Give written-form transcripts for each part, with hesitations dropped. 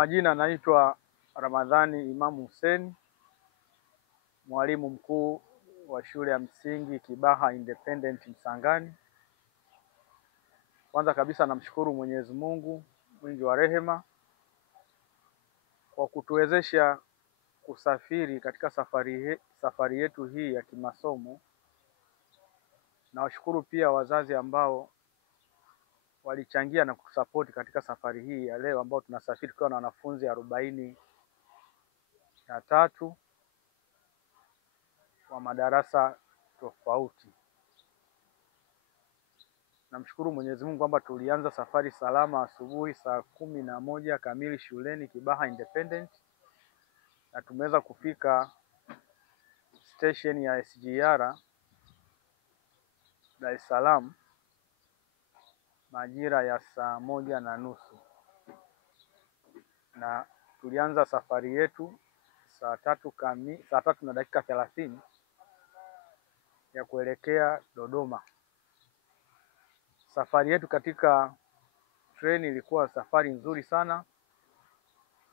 Kwa majina naitwa Ramadhani Imam Hussein, mwalimu mkuu wa shule ya msingi Kibaha Independent Msangani. Kwanza kabisa namshukuru Mwenyezi Mungu mwingi wa rehema kwa kutuwezesha kusafiri katika safari yetu hii ya kimasomo. Nawashukuru pia wazazi ambao walichangia na kutusapoti katika safari hii ya leo, ambao tunasafiri tukiwa na wanafunzi 43 wa madarasa tofauti. Namshukuru Mwenyezi Mungu kwamba tulianza safari salama asubuhi saa 11 kamili shuleni Kibaha Independent, na tumeweza kufika station ya SGR Dar es Salaam majira ya saa 1:30, na tulianza safari yetu saa 3:30 ya kuelekea Dodoma. Safari yetu katika treni ilikuwa safari nzuri sana.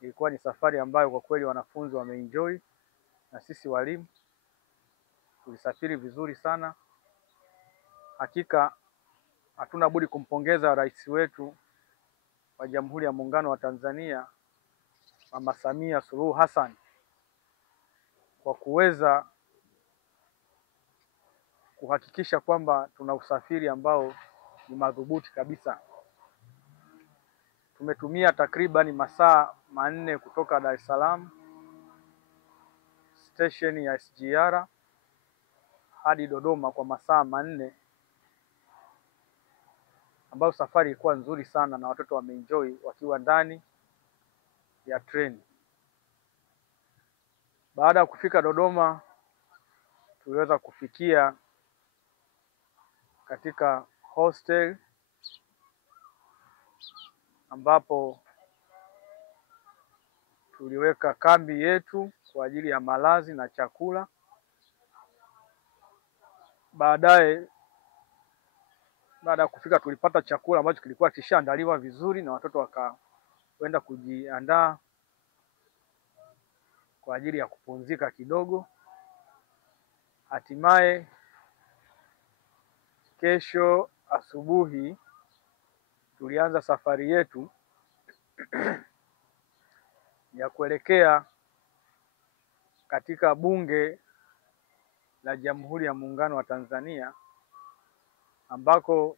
Ilikuwa ni safari ambayo kwa kweli wanafunzi wameenjoy, na sisi walimu tulisafiri vizuri sana. Hakika hatuna budi kumpongeza rais wetu wa Jamhuri ya Muungano wa Tanzania, Mama Samia Suluhu Hassan, kwa kuweza kuhakikisha kwamba tuna usafiri ambao ni madhubuti kabisa. Tumetumia takribani masaa 4 kutoka Dar es Salaam station ya SGR hadi Dodoma kwa masaa 4, ambayo safari ilikuwa nzuri sana na watoto wameenjoy wakiwa ndani ya treni. Baada ya kufika Dodoma, tuliweza kufikia katika hostel ambapo tuliweka kambi yetu kwa ajili ya malazi na chakula. Baada ya kufika tulipata chakula ambacho kilikuwa kishaandaliwa vizuri, na watoto wakaenda kujiandaa kwa ajili ya kupumzika kidogo. Hatimaye kesho asubuhi tulianza safari yetu ya kuelekea katika Bunge la Jamhuri ya Muungano wa Tanzania, ambako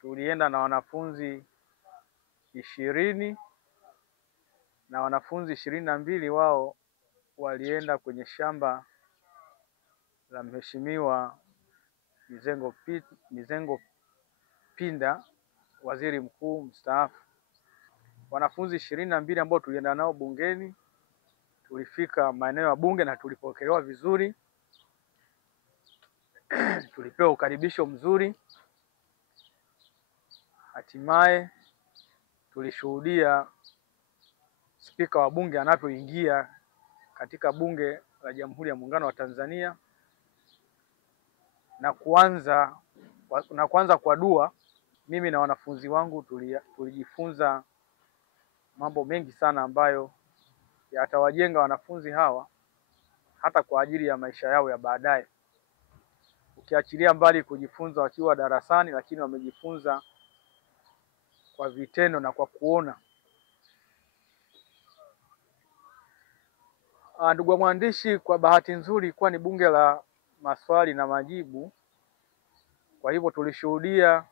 tulienda na wanafunzi 20 na wanafunzi 22 wao walienda kwenye shamba la Mheshimiwa Mizengo Pinda, waziri mkuu mstaafu. Wanafunzi 22 ambao tulienda nao bungeni, tulifika maeneo ya bunge na tulipokelewa vizuri. Tulipewa ukaribisho mzuri. Hatimaye tulishuhudia spika wa bunge anapoingia katika Bunge la Jamhuri ya Muungano wa Tanzania na kuanza kwa dua. Mimi na wanafunzi wangu tulijifunza mambo mengi sana ambayo yatawajenga wanafunzi hawa hata kwa ajili ya maisha yao ya baadaye. Ukiachilia mbali kujifunza wakiwa darasani, lakini wamejifunza kwa vitendo na kwa kuona. Ndugu mwandishi, kwa bahati nzuri ilikuwa ni bunge la maswali na majibu. Kwa hivyo tulishuhudia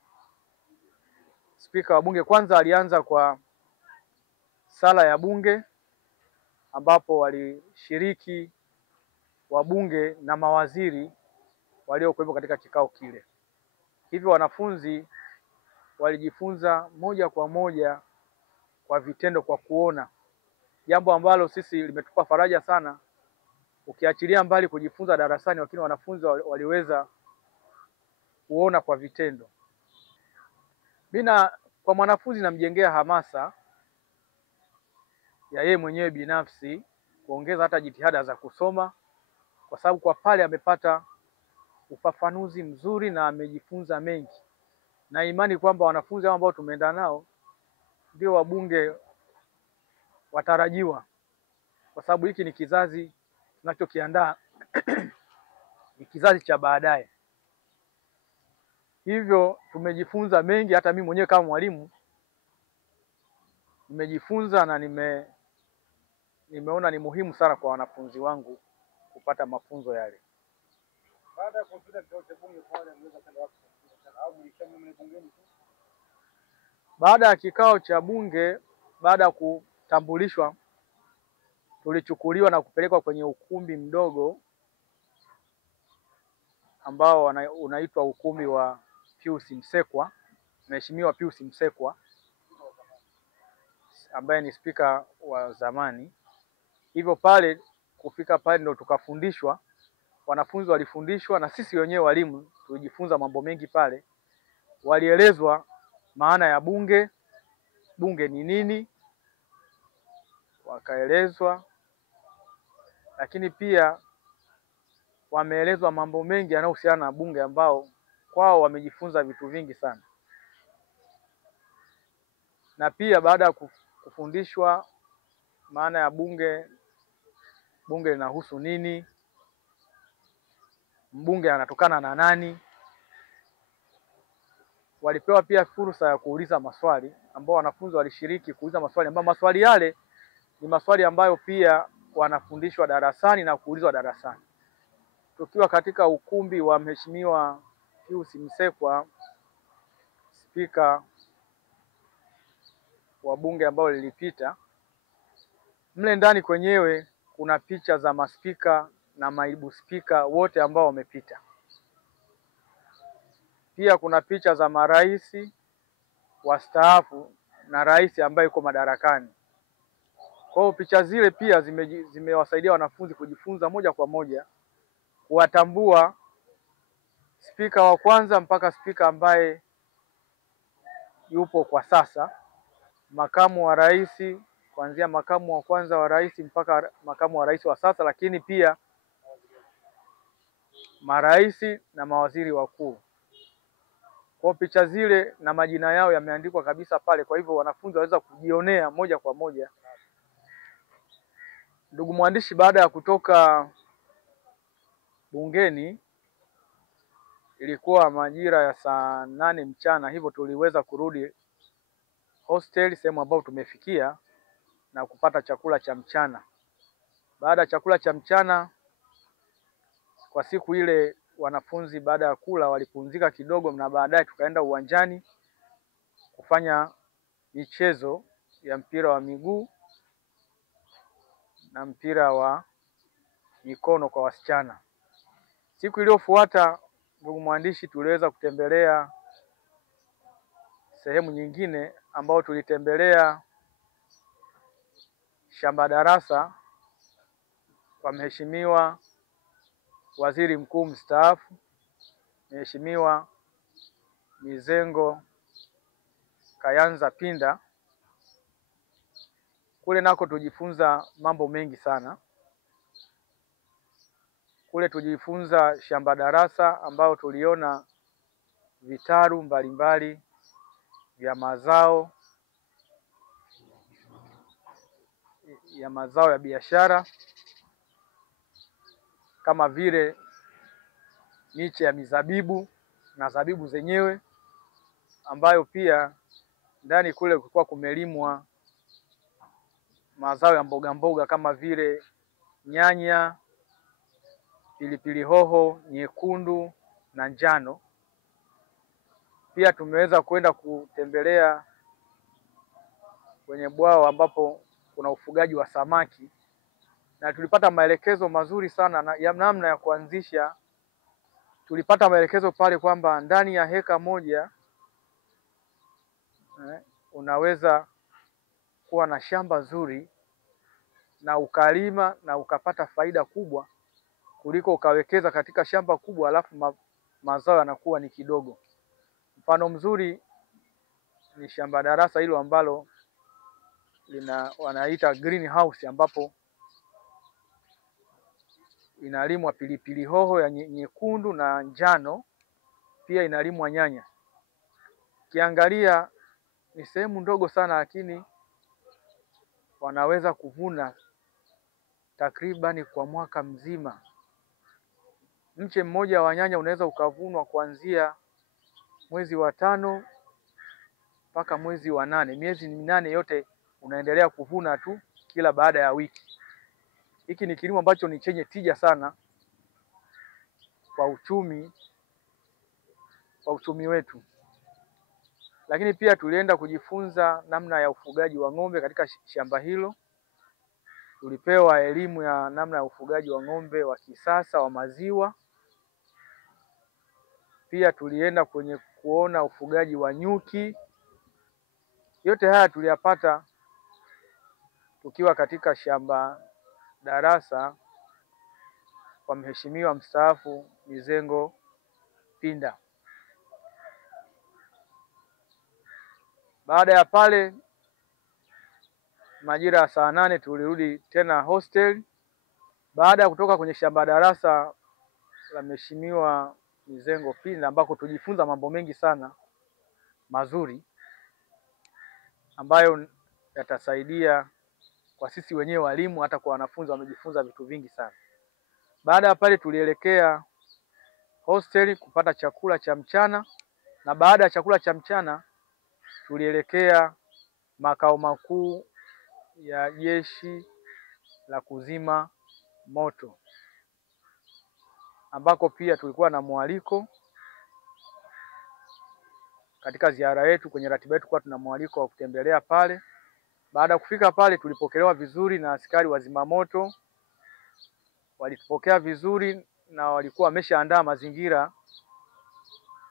spika wa bunge kwanza alianza kwa sala ya bunge, ambapo walishiriki wabunge na mawaziri waliokuwepo katika kikao kile. Hivyo wanafunzi walijifunza moja kwa moja kwa vitendo, kwa kuona, jambo ambalo sisi limetupa faraja sana. Ukiachilia mbali kujifunza darasani, lakini wanafunzi waliweza kuona kwa vitendo. Kwa mwanafunzi namjengea hamasa ya yeye mwenyewe binafsi kuongeza hata jitihada za kusoma, kwa sababu kwa pale amepata ufafanuzi mzuri na amejifunza mengi, na imani kwamba wanafunzi ambao tumeenda nao ndio wabunge watarajiwa, kwa sababu hiki ni kizazi tunachokiandaa ni kizazi cha baadaye. Hivyo tumejifunza mengi, hata mimi mwenyewe kama mwalimu nimejifunza na nimeona ni muhimu sana kwa wanafunzi wangu kupata mafunzo yale. Baada ya kumpita kikao cha bunge pale mnaweza kwenda wapi au mlishamu mle bungeni tu? Baada ya kikao cha bunge, baada ya kutambulishwa, tulichukuliwa na kupelekwa kwenye ukumbi mdogo ambao unaitwa ukumbi wa Pius Msekwa, Mheshimiwa Pius Msekwa ambaye ni spika wa zamani. Hivyo pale kufika pale ndo tukafundishwa, wanafunzi walifundishwa na sisi wenyewe walimu tulijifunza mambo mengi pale. Walielezwa maana ya bunge, bunge ni nini, wakaelezwa, lakini pia wameelezwa mambo mengi yanayohusiana na bunge ambao kwao wamejifunza vitu vingi sana. Na pia baada ya kufundishwa maana ya bunge, bunge linahusu nini, mbunge anatokana na nani, walipewa pia fursa ya kuuliza maswali ambao wanafunzi walishiriki kuuliza maswali ambao maswali yale ni maswali ambayo pia wanafundishwa darasani na kuulizwa darasani. Tukiwa katika ukumbi wa Mheshimiwa Pius Msekwa, spika wa bunge ambao lilipita, mle ndani kwenyewe kuna picha za maspika na maibu spika wote ambao wamepita. Pia kuna picha za marais wastaafu na rais ambaye yuko madarakani. Kwa hiyo picha zile pia zimewasaidia wanafunzi kujifunza moja kwa moja kuwatambua spika wa kwanza mpaka spika ambaye yupo kwa sasa, makamu wa rais, kuanzia makamu wa kwanza wa rais mpaka makamu wa rais wa sasa, lakini pia marais na mawaziri wakuu. Kwa picha zile na majina yao yameandikwa kabisa pale, kwa hivyo wanafunzi waweza kujionea moja kwa moja. Ndugu mwandishi, baada ya kutoka bungeni ilikuwa majira ya saa 8 mchana, hivyo tuliweza kurudi hostel sehemu ambayo tumefikia na kupata chakula cha mchana. Baada ya chakula cha mchana kwa siku ile, wanafunzi baada ya kula walipumzika kidogo, na baadaye tukaenda uwanjani kufanya michezo ya mpira wa miguu na mpira wa mikono kwa wasichana. Siku iliyofuata, ndugu mwandishi, tuliweza kutembelea sehemu nyingine ambao tulitembelea shamba darasa kwa Mheshimiwa Waziri Mkuu mstaafu Mheshimiwa Mizengo Kayanza Pinda. Kule nako tujifunza mambo mengi sana. Kule tujifunza shamba darasa ambao tuliona vitalu mbalimbali vya mazao ya biashara kama vile miche ya mizabibu na zabibu zenyewe, ambayo pia ndani kule kulikuwa kumelimwa mazao ya mboga mboga kama vile nyanya, pilipili hoho nyekundu na njano. Pia tumeweza kwenda kutembelea kwenye bwawa ambapo kuna ufugaji wa samaki, na tulipata maelekezo mazuri sana ya namna ya kuanzisha. Tulipata maelekezo pale kwamba ndani ya heka moja unaweza kuwa na shamba zuri na ukalima na ukapata faida kubwa kuliko ukawekeza katika shamba kubwa alafu mazao yanakuwa ni kidogo. Mfano mzuri ni shamba darasa hilo ambalo wanaita greenhouse, ambapo inalimwa pilipili hoho ya nyekundu na njano, pia inalimwa nyanya. Kiangalia ni sehemu ndogo sana, lakini wanaweza kuvuna takribani kwa mwaka mzima. Mche mmoja wa nyanya unaweza ukavunwa kuanzia mwezi wa 5 mpaka mwezi wa 8, miezi 8 yote unaendelea kuvuna tu kila baada ya wiki. Hiki ni kilimo ambacho ni chenye tija sana kwa uchumi wetu. Lakini pia tulienda kujifunza namna ya ufugaji wa ng'ombe katika shamba hilo. Tulipewa elimu ya namna ya ufugaji wa ng'ombe wa kisasa wa maziwa. Pia tulienda kwenye kuona ufugaji wa nyuki. Yote haya tuliyapata tukiwa katika shamba darasa kwa Mheshimiwa mstaafu Mizengo Pinda. Baada ya pale majira ya saa 8 tulirudi tena hostel baada ya kutoka kwenye shamba darasa la Mheshimiwa Mizengo Pinda, ambako tujifunza mambo mengi sana mazuri ambayo yatasaidia kwa sisi wenyewe walimu, hata kwa wanafunzi wamejifunza vitu vingi sana. Baada ya pale tulielekea hostel kupata chakula cha mchana, na baada ya chakula cha mchana tulielekea makao makuu ya Jeshi la Kuzima Moto, ambako pia tulikuwa na mwaliko katika ziara yetu. Kwenye ratiba yetu kwa tuna mwaliko wa kutembelea pale. Baada ya kufika pale tulipokelewa vizuri na askari wa zimamoto, walitupokea vizuri na walikuwa wameshaandaa mazingira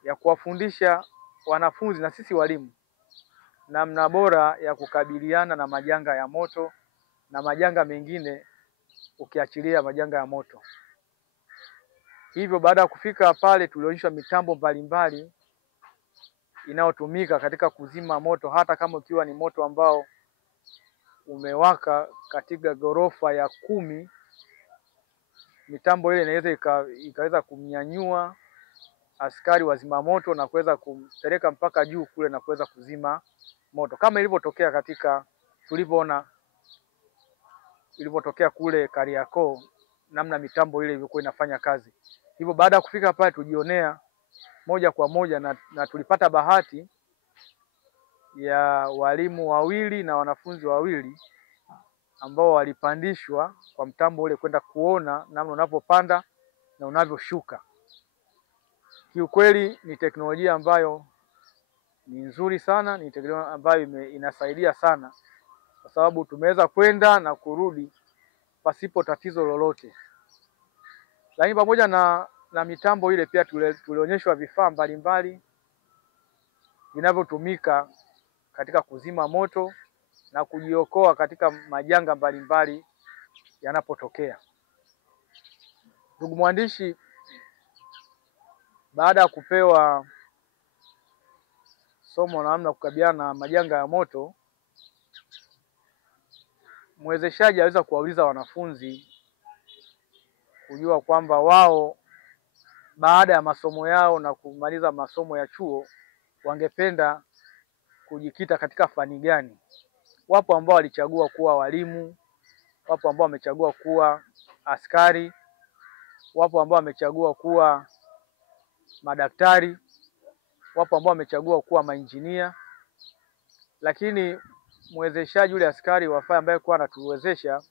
ya kuwafundisha wanafunzi na sisi walimu namna bora ya kukabiliana na majanga ya moto na majanga mengine ukiachilia majanga ya moto. Hivyo baada ya kufika pale tulionyeshwa mitambo mbalimbali inayotumika katika kuzima moto, hata kama ukiwa ni moto ambao umewaka katika ghorofa ya 10, mitambo ile inaweza ikaweza kumnyanyua askari wa zimamoto na kuweza kumpeleka mpaka juu kule na kuweza kuzima moto, kama ilivyotokea katika tulivyoona ilivyotokea kule Kariakoo, namna mitambo ile ilikuwa inafanya kazi. Hivyo baada ya kufika pale tujionea moja kwa moja na tulipata bahati ya walimu wawili na wanafunzi wawili ambao walipandishwa kwa mtambo ule kwenda kuona namna unavyopanda na unavyoshuka. Kiukweli ni teknolojia ambayo ni nzuri sana, ni teknolojia ambayo inasaidia sana, kwa sababu tumeweza kwenda na kurudi pasipo tatizo lolote. Lakini pamoja na mitambo ile pia tulionyeshwa vifaa mbalimbali vinavyotumika katika kuzima moto na kujiokoa katika majanga mbalimbali yanapotokea. Ndugu mwandishi, baada ya kupewa somo la namna kukabiliana na majanga ya moto, mwezeshaji aweza kuwauliza wanafunzi kujua kwamba wao baada ya masomo yao na kumaliza masomo ya chuo wangependa kujikita katika fani gani. Wapo ambao walichagua kuwa walimu, wapo ambao wamechagua kuwa askari, wapo ambao wamechagua kuwa madaktari, wapo ambao wamechagua kuwa mainjinia. Lakini mwezeshaji yule askari wa faya ambaye kwa anatuwezesha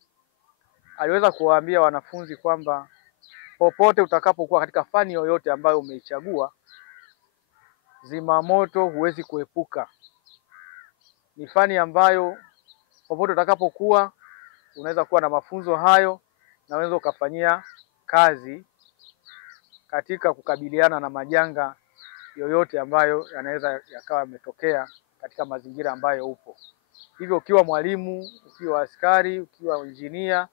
aliweza kuwaambia wanafunzi kwamba popote utakapokuwa katika fani yoyote ambayo umeichagua, zimamoto huwezi kuepuka. Ni fani ambayo popote utakapokuwa unaweza kuwa na mafunzo hayo na unaweza ukafanyia kazi katika kukabiliana na majanga yoyote ambayo yanaweza yakawa yametokea katika mazingira ambayo upo. Hivyo ukiwa mwalimu, ukiwa askari, ukiwa injinia,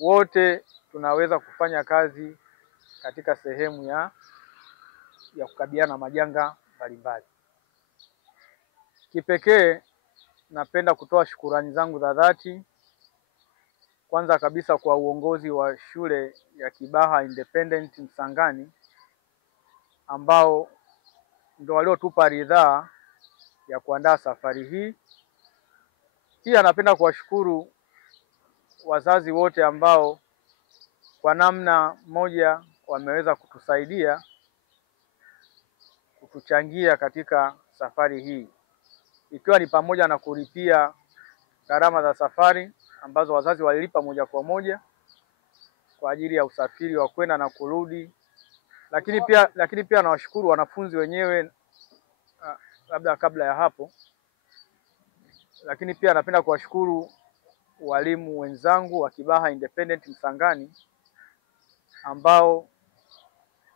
wote tunaweza kufanya kazi katika sehemu ya kukabiliana na majanga mbalimbali. Kipekee napenda kutoa shukurani zangu za dhati, kwanza kabisa kwa uongozi wa shule ya Kibaha Independent Msangani, ambao ndio waliotupa ridhaa ya kuandaa safari hii. Pia napenda kuwashukuru wazazi wote ambao kwa namna moja wameweza kutusaidia, kutuchangia katika safari hii, ikiwa ni pamoja na kulipia gharama za safari ambazo wazazi walilipa moja kwa moja kwa ajili ya usafiri wa kwenda na kurudi. Lakini pia nawashukuru wanafunzi wenyewe labda kabla ya hapo. Lakini pia napenda kuwashukuru walimu wenzangu wa Kibaha Independent Msangani ambao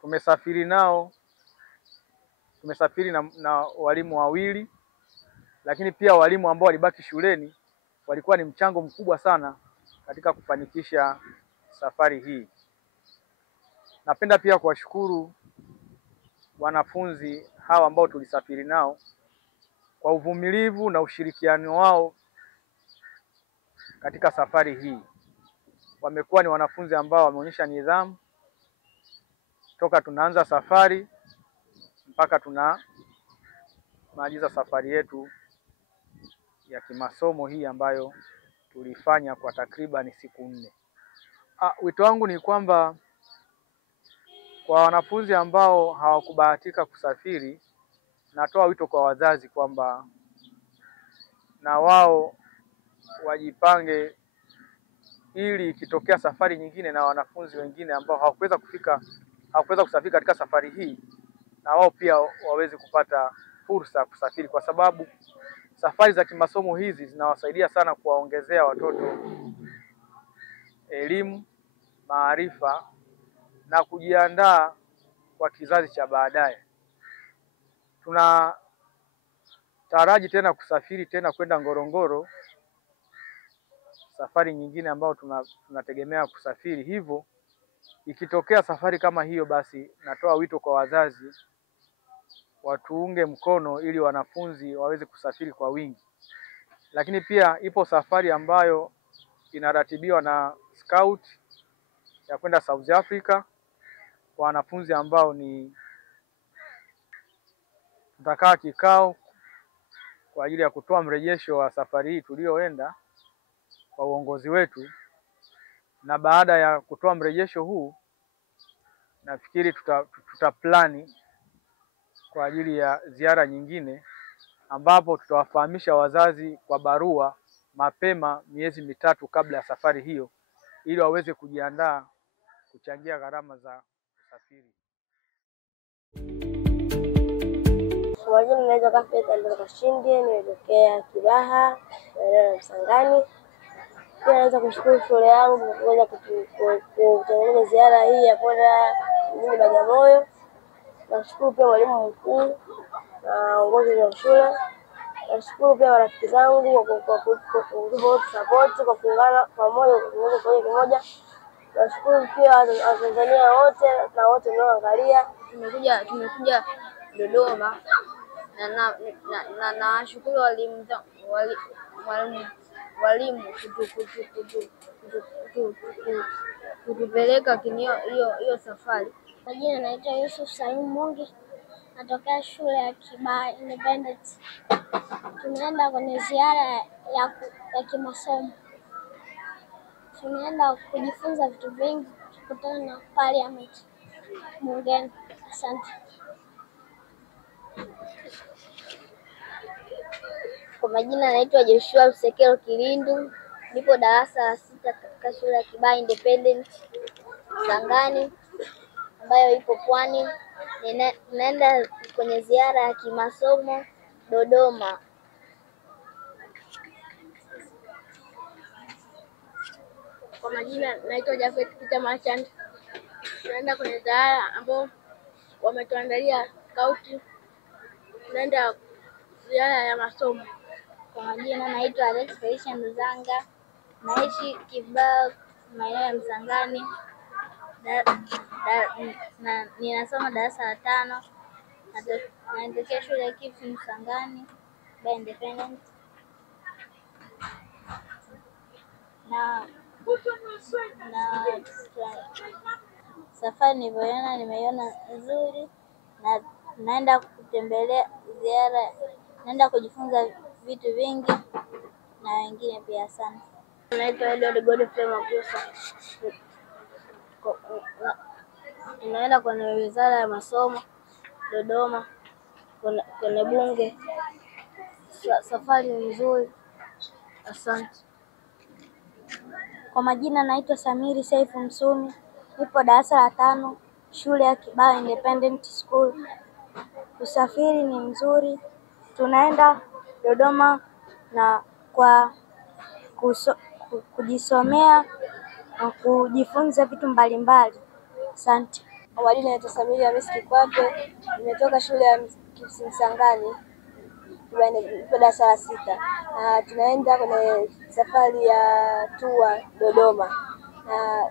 tumesafiri na walimu wawili, lakini pia walimu ambao walibaki shuleni walikuwa ni mchango mkubwa sana katika kufanikisha safari hii. Napenda pia kuwashukuru wanafunzi hawa ambao tulisafiri nao kwa uvumilivu na ushirikiano wao katika safari hii. Wamekuwa ni wanafunzi ambao wameonyesha nidhamu toka tunaanza safari mpaka tunamaliza safari yetu ya kimasomo hii ambayo tulifanya kwa takriban siku 4. Wito wangu ni kwamba kwa wanafunzi ambao hawakubahatika kusafiri, natoa wito kwa wazazi kwamba na wao wajipange, ili ikitokea safari nyingine na wanafunzi wengine ambao hawakuweza kusafiri katika safari hii, na wao pia waweze kupata fursa ya kusafiri, kwa sababu safari za kimasomo hizi zinawasaidia sana kuwaongezea watoto elimu, maarifa na kujiandaa kwa kizazi cha baadaye. Tunataraji tena kusafiri tena kwenda Ngorongoro, safari nyingine ambayo tunategemea kusafiri. Hivyo ikitokea safari kama hiyo, basi natoa wito kwa wazazi watuunge mkono ili wanafunzi waweze kusafiri kwa wingi. Lakini pia ipo safari ambayo inaratibiwa na Scout ya kwenda South Africa kwa wanafunzi ambao tutakaa kikao kwa ajili ya kutoa mrejesho wa safari hii tulioenda kwa uongozi wetu, na baada ya kutoa mrejesho huu nafikiri tutaplani kwa ajili ya ziara nyingine, ambapo tutawafahamisha wazazi kwa barua mapema miezi 3 kabla ya safari hiyo, ili waweze kujiandaa kuchangia gharama za usafiri. Majina naitwa Kafet Andrew Kashindi, nimetokea Kibaha, Msangani. Pia naweza kushukuru shule yangu kwa kuweza kutengeneza ziara hii ya kwenda mjini Bagamoyo. Nashukuru pia mwalimu mkuu na uongozi wa shule. Nashukuru pia marafiki zangu kwa support, kwa kuungana pamoja kwa kitu kimoja. Nashukuru pia Watanzania wote na wote mnaoangalia. Tumekuja Dodoma na nashukuru walimu kutupeleka hiyo safari. Majina naitwa Yusuf Salim Mungi, natokea shule ya Kibaha Independent. Tunaenda kwenye ziara ya kimasomo. Tunaenda kujifunza vitu vingi kutokana na parliament bungeni. Asante. Kwa majina naitwa Joshua Lusekelo Kilindu, nipo darasa la 6 katika shule ya Kibaha Independent Msangani ambayo ipo Pwani. Ninaenda kwenye ziara ya kimasomo Dodoma. Kwa majina naitwa Jafet Peter Machand. Tunaenda kwenye ziara ambao wametuandalia Scout. Tunaenda ziara ya masomo. Kwa majina naitwa Alex Felisha Mzanga, naishi Kibaha maeneo ya Msangani, na ninasoma darasa la 5. Natokea shule ya Kifu Msangani by Independent. Na safari nimeiona nzuri, na naenda kutembelea ziara, naenda kujifunza vitu vingi na wengine pia. Asante. Naitwa Edward Godfrey Makusa. Tunaenda kwenye wizara ya masomo Dodoma, kwenye bunge. Safari nzuri. Asante. Kwa majina naitwa Samiri Saifu Msumi, nipo darasa la 5 shule ya Kibaha Independent School. Usafiri ni mzuri, tunaenda Dodoma na kwa kujisomea na kujifunza vitu mbalimbali. Asante. Kwa majina naitwa Samiri Hamisi Kikwake, nimetoka shule ya Msangani, nipo darasa la 6 na tunaenda kwenye safari ya tour Dodoma, na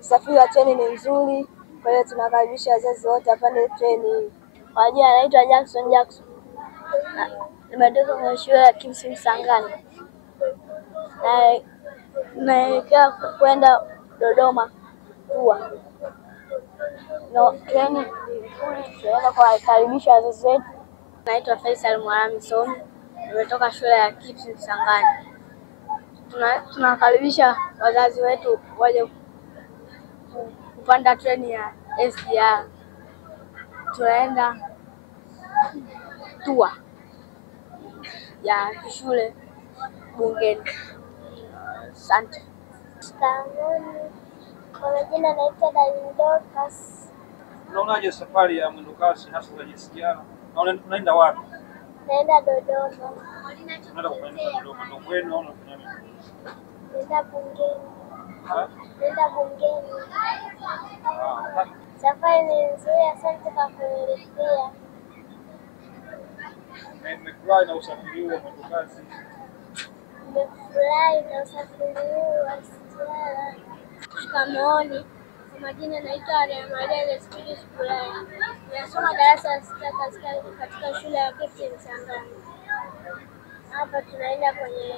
usafiri wa treni ni mzuri, kwa hiyo tunakaribisha wazazi wote wapande treni. Kwa majina naitwa Jackson, nimetoka kwenye shule ya Msangani na naelekea kwenda Dodoma tour. Treni tunaenda kuwakaribisha wazazi wetu. Naitwa Faisal Mwalami Somi, nimetoka shule ya Msangani. Tunakaribisha wazazi wetu waje kupanda treni ya SGR. Tunaenda tour ya shule bungeni. Asante. Kwa majina naitwa Dorcas. Unaonaje safari ya mwendokasi hasa za SGR? Na unaenda wapi? Naenda Dodoma. Unaenda kufanya Dodoma ndio kwenu au unafanya nini? Naenda bungeni. Ha? Naenda bungeni. Safari ni nzuri, asante kwa kunilipia. Nimefurahi na usafiri huu wa mwendokasi. Nimefurahi na usafiri huu wa SGR. Shikamooni. Kwa majina naitwa Maria Spidi Shukrani. Ninasoma darasa la 6 katika shule ya Msangani. Hapa tunaenda kwenye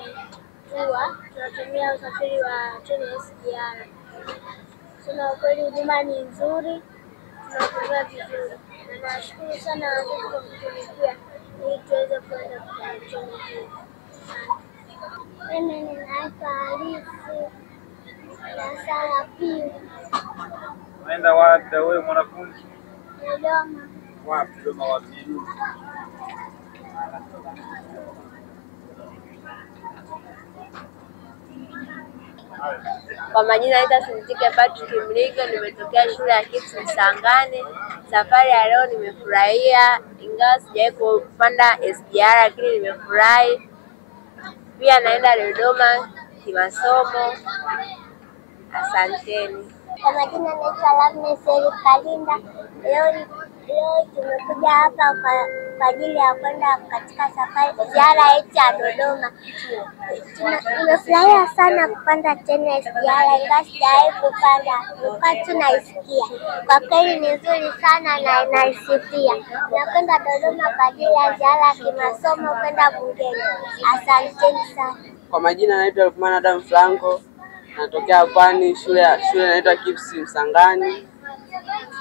tour, tunatumia usafiri wa treni ya SGR. Sema kweli huduma ni nzuri, tunapokea vizuri. Na nashukuru sana wazazi kwa kutulipia ili tuweze kwenda kwenye treni hii. Mimi ninaitwa Alisi, darasa la 2. Unaenda wapi wewe mwanafunzi? Dodoma. Wapi? Dodoma wapi? Kwa majina naitwa Sintika Patrick Mligo, nimetokea shule ya Msangani. Safari ya leo nimefurahia, ingawa sijawahi kupanda SGR lakini nimefurahi. Pia naenda Dodoma kimasomo. Asanteni. Kwa majina naitwa Lamne Seri Kalinda. Leo tumekuja hapa kwa ajili ya kwenda katika safari ziara yetu ya Dodoma. Tumefurahia sana kupanda treni ya SGR, ingawa sijawahi kupanda, nilikuwa tu naisikia. Kwa kweli ni nzuri sana na naisifia. Nakwenda Dodoma kwa ajili ya ziara ya kimasomo kwenda bungeni. Asanteni sana. Kwa majina naitwa Lukman Adam Franco, natokea Pwani, shule inaitwa Msangani.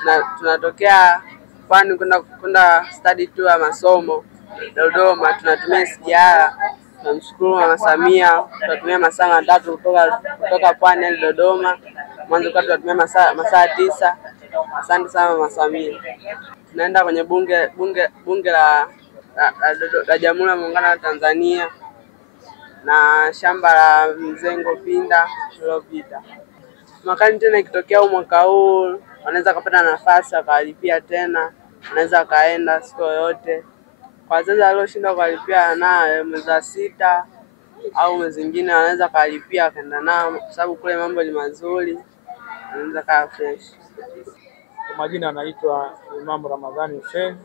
Na tunatokea Pwani kwenda study tour ya masomo Dodoma, tunatumia SGR. Tunamshukuru Mama Samia, tunatumia masaa 3 kutoka Pwani hadi Dodoma. Mwanzo tunatumia masaa 9. Asante sana Mama Samia. Tunaenda kwenye bunge la Jamhuri ya Muungano wa Tanzania na shamba la Mzengo Pinda lililopita. Mwakani tena ikitokea mwaka huu wanaweza kupata nafasi wakalipia tena, wanaweza kaenda siku yoyote. Kwa wazazi walioshinda kulipia nayo mwezi wa 6 au mwezi mwingine wanaweza kalipia kaenda nao, kwa sababu kule mambo ni mazuri, wanaweza kaa fresh. Kwa majina anaitwa Imam Ramadhani Hussein,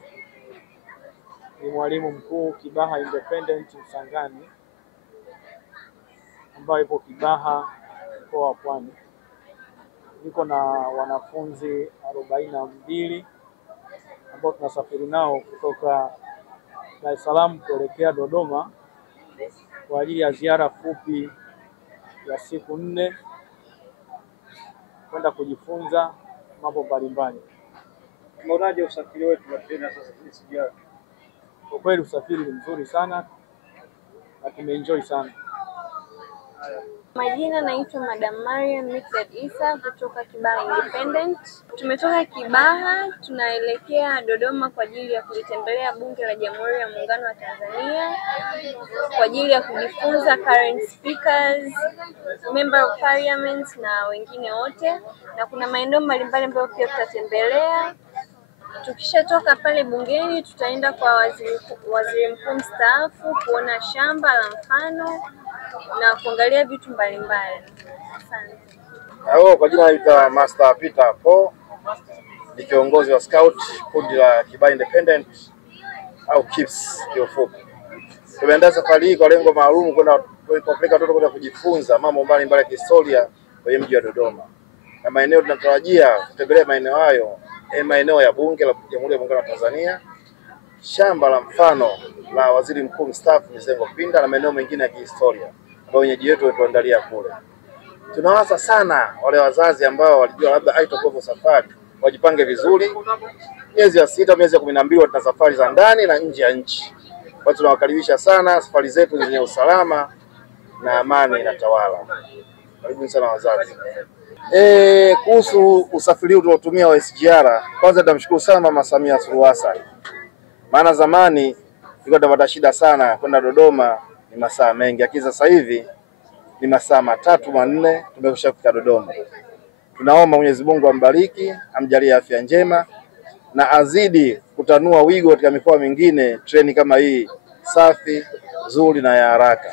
ni mwalimu mkuu Kibaha Independent Msangani, ambayo ipo Kibaha, mkoa wa Pwani. Niko na wanafunzi 42 ambao tunasafiri nao kutoka Dar es Salaam kuelekea Dodoma kwa ajili ya ziara fupi ya siku 4 kwenda kujifunza mambo mbalimbali. Unaonaje usafiri wetu wa treni sasa SGR? Kwa kweli usafiri ni mzuri sana na tumeenjoy sana. Majina naitwa Madam Mariam Mikdad Isa kutoka Kibaha Independent. Tumetoka Kibaha tunaelekea Dodoma kwa ajili ya kulitembelea Bunge la Jamhuri ya Muungano wa Tanzania kwa ajili ya kujifunza current speakers, member of parliament na wengine wote, na kuna maeneo mbalimbali ambayo pia tutatembelea. Tukishatoka pale bungeni tutaenda kwa waziri mkuu mstaafu kuona shamba la mfano na kuangalia vitu mbalimbali. Asante. Kwa jina naitwa Master Peter Po, ni kiongozi wa Scout kundi la Kibaha Independent au KIPS kiufupi. Tumeandaa safari hii kwa lengo maalum kwenda kupeleka watoto kwenda kujifunza mambo mbalimbali ya kihistoria kwenye mji wa Dodoma. Na maeneo tunatarajia kutembelea maeneo hayo, maeneo ya Bunge la Jamhuri ya Muungano wa Tanzania, shamba la mfano la waziri mkuu mstaafu Mizengo Pinda na maeneo mengine ya kihistoria ambayo wenyeji wetu wetuandalia kule. Tunawaasa sana wale wazazi ambao walijua labda haitakuwa safari, wajipange vizuri. Miezi ya 6, miezi ya 12 tuna safari za ndani na nje ya nchi. Kwa tunawakaribisha sana, safari zetu zenye usalama na amani na tawala. Karibuni sana wazazi. Kuhusu usafiri huu tunaotumia wa SGR, kwanza tunamshukuru sana Mama Samia Suluhu Hassan. Maana zamani tulikuwa tunapata shida sana kwenda Dodoma, ni masaa mengi, lakini sasa hivi ni masaa 3-4 tumekwisha kufika Dodoma. Tunaomba Mwenyezi Mungu ambariki, amjalie afya njema na azidi kutanua wigo katika mikoa mingine, treni kama hii safi, nzuri na ya haraka.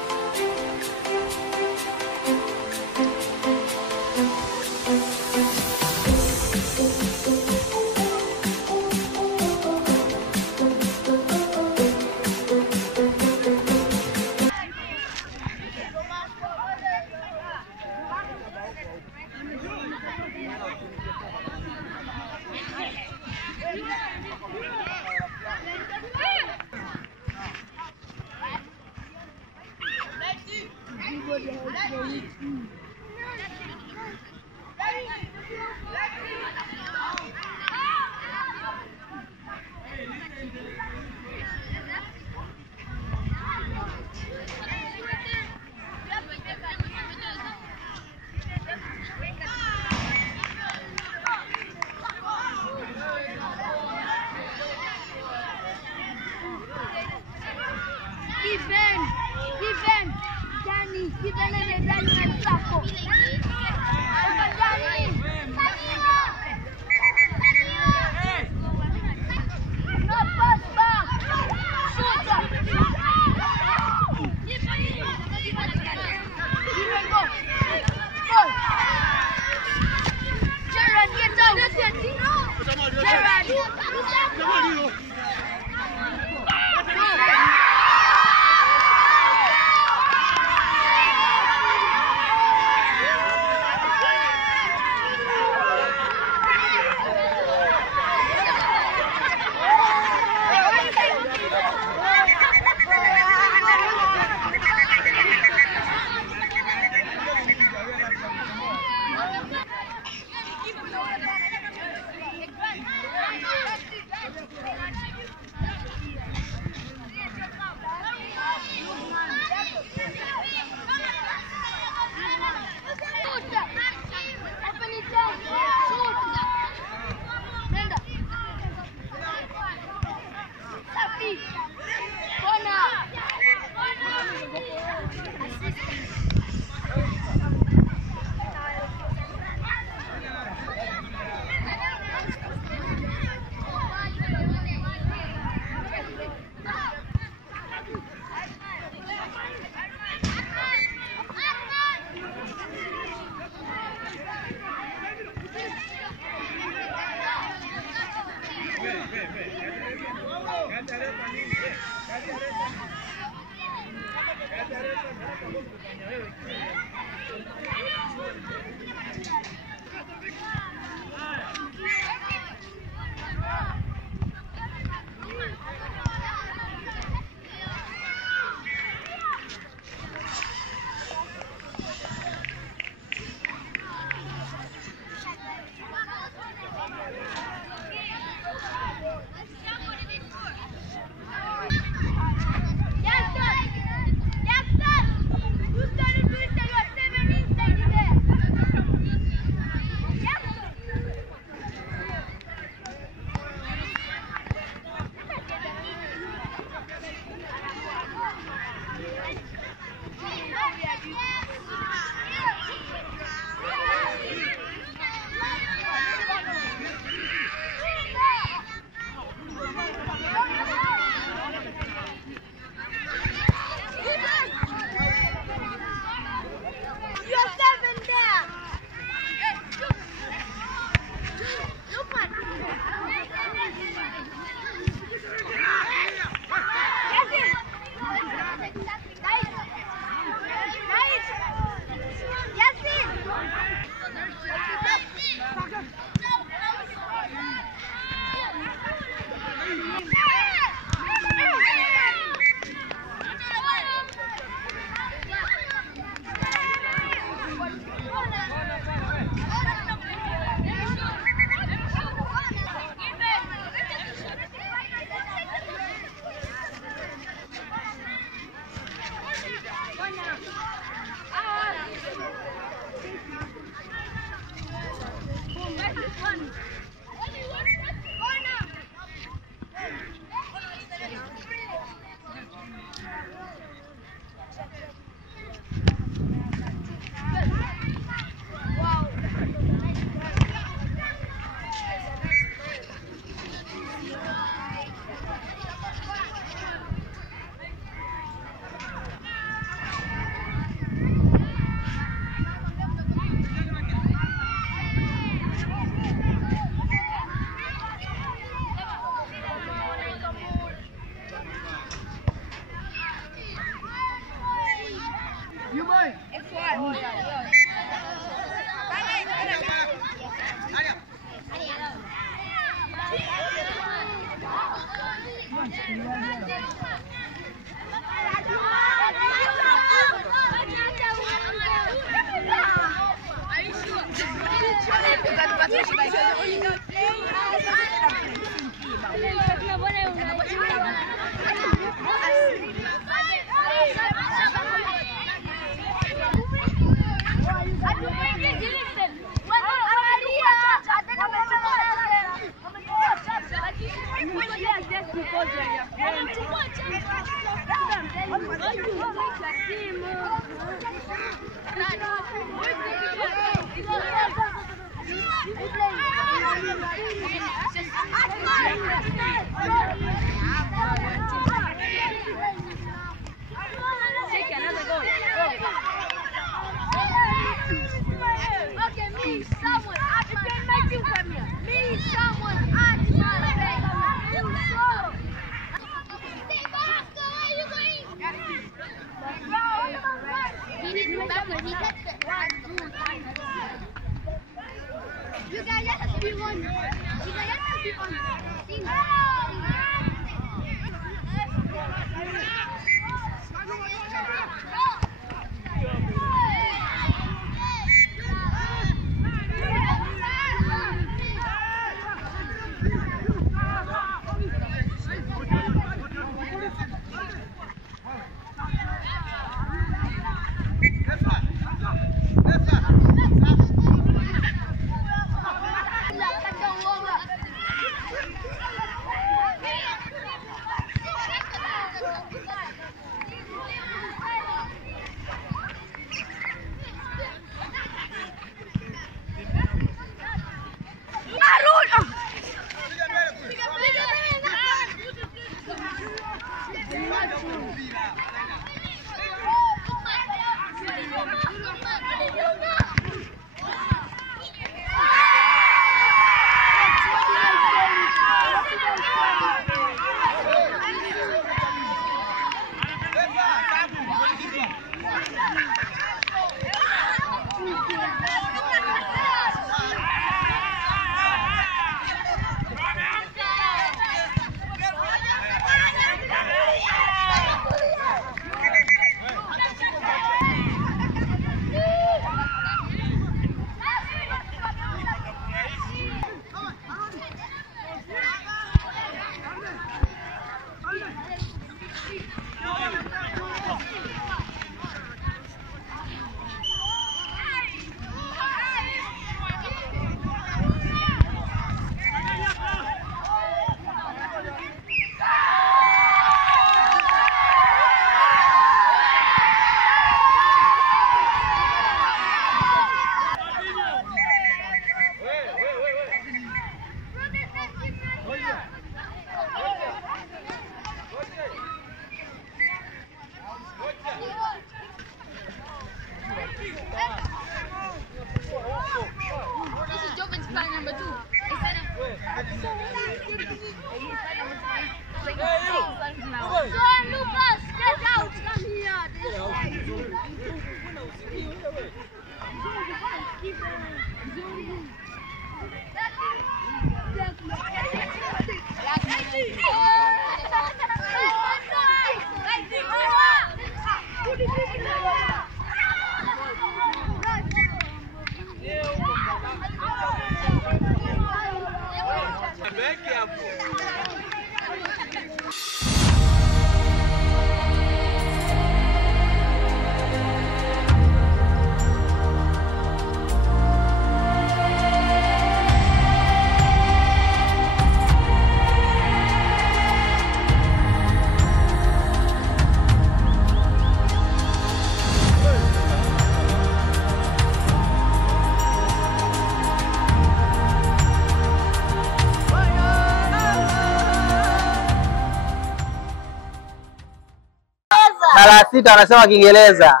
Na la 6 wanasema Kiingereza.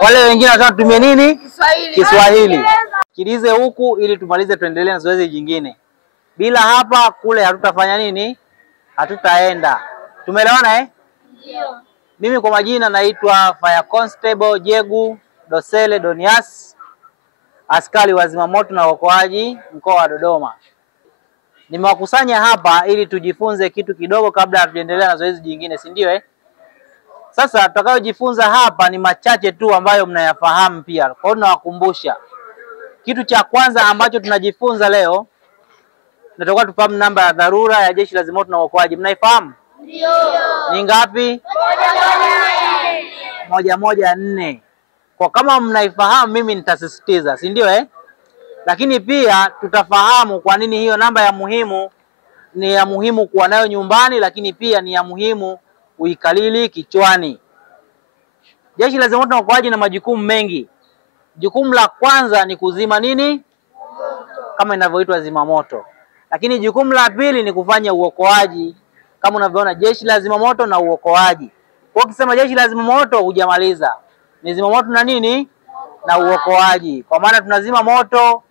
Wale wengine wanasema tutumie nini? Kiswahili. Sikilize huku ili tumalize tuendelee na zoezi jingine. Bila hapa kule hatutafanya nini? Hatutaenda. Tumeelewana eh? Ndio. Mimi kwa majina naitwa Fire Constable Jegu Dosele Donias, askari wa zimamoto na uokoaji mkoa wa Dodoma. Nimewakusanya hapa ili tujifunze kitu kidogo kabla hatujaendelea na zoezi jingine, si ndio eh? Sasa tutakayojifunza hapa ni machache tu ambayo mnayafahamu pia. Kwa hiyo nawakumbusha. Kitu cha kwanza ambacho tunajifunza leo, tunatakiwa tufahamu namba ya dharura ya Jeshi la Zimamoto na Uokoaji. Mnaifahamu? Ndio. Ni ngapi? 114. Kwa kama mnaifahamu mimi nitasisitiza, si ndio eh? Lakini pia tutafahamu kwa nini hiyo namba ya muhimu ni ya muhimu kuwa nayo nyumbani, lakini pia ni ya muhimu uikalili kichwani. Jeshi la Zimamoto na Uokoaji na majukumu mengi. Jukumu la kwanza ni kuzima nini? Kama inavyoitwa zimamoto. Lakini jukumu la pili ni kufanya uokoaji kama unavyoona Jeshi la Zimamoto na Uokoaji. Kwa ukisema Jeshi la Zimamoto hujamaliza. Ni zimamoto na nini? Na uokoaji. Kwa maana tunazima moto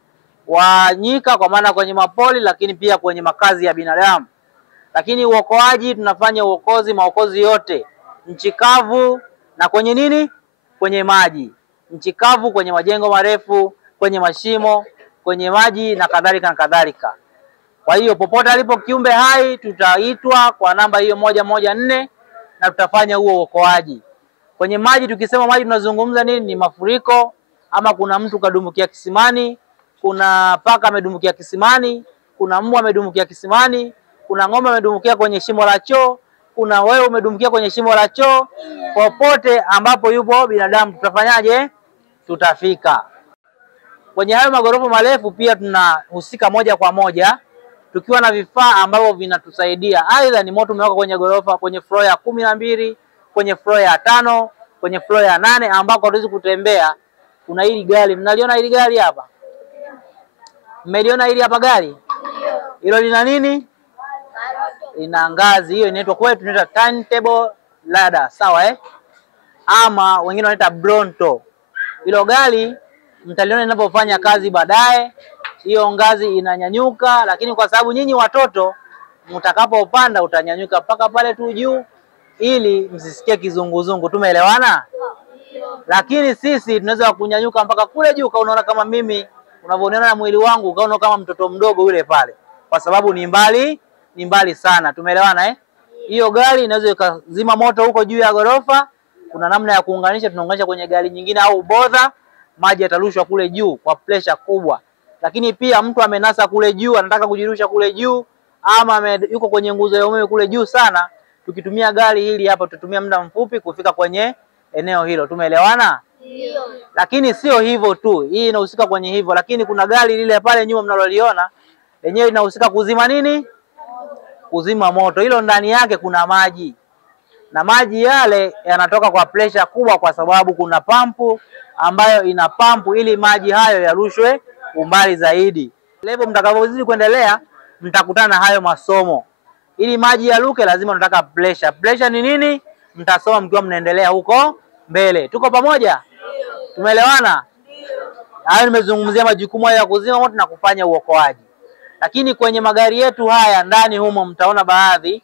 wa nyika kwa maana kwenye mapoli, lakini pia kwenye makazi ya binadamu. Lakini uokoaji tunafanya maokozi yote, nchi kavu na kwenye nini? Kwenye maji. Nchi kavu, kwenye majengo marefu, kwenye mashimo, kwenye maji na kadhalika na kadhalika. Kwa hiyo popote alipo kiumbe hai tutaitwa kwa namba hiyo 114 na tutafanya huo uokoaji. Kwenye maji, tukisema maji tunazungumza nini? Ni mafuriko, ama kuna mtu kadumbukia kisimani, kuna paka amedumbukia kisimani, kuna mbwa amedumbukia kisimani, kuna ng'ombe amedumbukia kwenye shimo la choo, kuna wewe umedumbukia kwenye shimo la choo. Popote ambapo yupo binadamu tutafanyaje? Tutafika. Kwenye hayo magorofa marefu pia tunahusika moja kwa moja tukiwa na vifaa ambavyo vinatusaidia. Aidha ni moto umewaka kwenye gorofa, kwenye floor ya 12, kwenye floor ya 5, kwenye floor ya 8 ambako hatuwezi kutembea. Kuna hili gari, mnaliona hili gari hapa? Mmeliona hili hapa gari? Hilo lina nini? Ina ngazi. Hiyo inaitwa kwetu tunaita turntable ladder, sawa eh? Ama wengine wanaita Bronto. Hilo gari mtaliona linapofanya kazi baadaye. Hiyo ngazi inanyanyuka, lakini kwa sababu nyinyi watoto mtakapopanda utanyanyuka mpaka pale tu juu ili msisikie kizunguzungu. Tumeelewana? Lakini sisi tunaweza kunyanyuka mpaka kule juu, unaona kama mimi unavyoniona na mwili wangu, ukaona kama mtoto mdogo yule pale, kwa sababu ni mbali sana. Tumeelewana eh? Hiyo gari inaweza ikazima moto huko juu ya gorofa. Kuna namna ya kuunganisha, tunaunganisha kwenye gari nyingine au bodha, maji yatarushwa kule juu kwa pressure kubwa. Lakini pia mtu amenasa kule juu, anataka kujirusha kule juu, ama yuko kwenye nguzo ya umeme kule juu sana, tukitumia gari hili hapa tutatumia muda mfupi kufika kwenye eneo hilo. Tumeelewana? Ndio. Lakini sio hivyo tu, hii inahusika kwenye hivyo, lakini kuna gari lile pale nyuma mnaloliona, lenyewe linahusika kuzima nini? Kuzima moto. Hilo ndani yake kuna maji. Na maji yale yanatoka kwa pressure kubwa kwa sababu kuna pampu ambayo ina pampu ili maji hayo yarushwe umbali zaidi. Level mtakapozidi kuendelea mtakutana na hayo masomo. Ili maji yaruke lazima tunataka pressure. Pressure ni nini? Mtasoma mkiwa mnaendelea huko mbele. Tuko pamoja? Tumeelewana? Hayo nimezungumzia majukumu ya kuzima moto na kufanya uokoaji. Lakini kwenye magari yetu haya ndani humo mtaona baadhi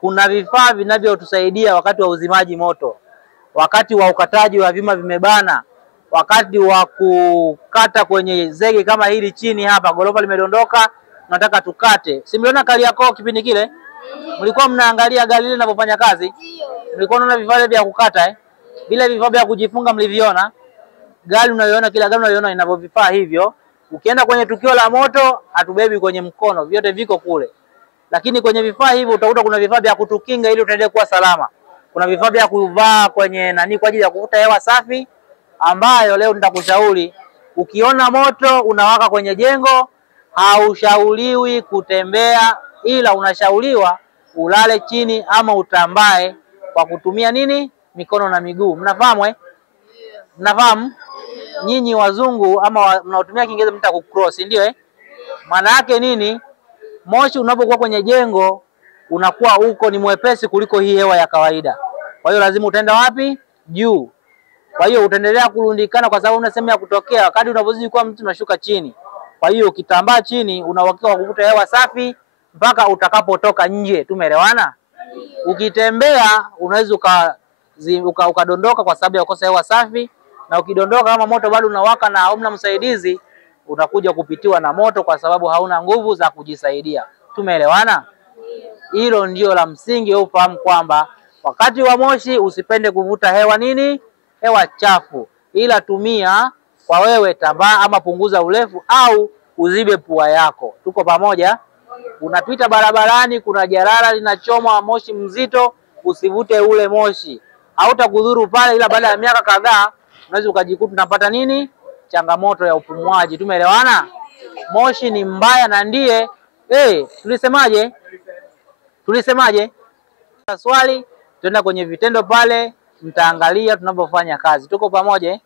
kuna vifaa vinavyotusaidia wakati wa uzimaji moto. Wakati wa ukataji wa vyuma vimebana, wakati wa kukata kwenye zege kama hili chini hapa, gorofa limedondoka, tunataka tukate. Si mliona Kariakoo kipindi kile? Mlikuwa mnaangalia gari lile linapofanya kazi? Mlikuwa mnaona vifaa vya kukata eh? Vile vifaa vya kujifunga mliviona? Gari unayoona, kila gari unayoona inavyo vifaa hivyo. Ukienda kwenye tukio la moto, hatubebi kwenye mkono, vyote viko kule. lakini kwenye vifaa hivi utakuta kuna vifaa vya kutukinga ili utaendelee kuwa salama. Kuna vifaa vya kuvaa kwenye nani kwa ajili ya kuvuta hewa safi, ambayo leo nitakushauri ukiona moto unawaka kwenye jengo, haushauriwi kutembea, ila unashauriwa ulale chini ama utambae kwa kutumia nini? Mikono na miguu. Mnafahamu Mnafahamu? Nyinyi wazungu ama mnaotumia Kiingereza mta kucross, ndio Maana yake nini? Moshi unapokuwa kwenye jengo unakuwa huko ni mwepesi kuliko hii hewa ya kawaida. Kwa hiyo lazima utaenda wapi? Juu. Kwa hiyo utaendelea kurundikana kwa sababu una sehemu ya kutokea. Kadri unavyozidi kuwa mtu unashuka chini. Kwa hiyo ukitambaa chini una uhakika wa kuvuta hewa safi mpaka utakapotoka nje. Tumeelewana? Ukitembea unaweza ukadondoka kwa sababu ya kukosa hewa safi, na ukidondoka kama moto bado unawaka na hauna msaidizi, utakuja kupitiwa na moto kwa sababu hauna nguvu za kujisaidia. Tumeelewana? Hilo ndio la msingi ufahamu kwamba wakati wa moshi usipende kuvuta hewa nini? Hewa chafu. Ila tumia kwa wewe tambaa ama punguza urefu au uzibe pua yako. Tuko pamoja? Unapita barabarani kuna jalala linachoma moshi mzito, usivute ule moshi. Hautakudhuru pale, ila baada ya miaka kadhaa unaweza ukajikuta unapata nini? Changamoto ya upumuaji. Tumeelewana? Moshi ni mbaya na ndiye tulisemaje? Swali, tuenda kwenye vitendo pale, mtaangalia tunapofanya kazi. Tuko pamoja?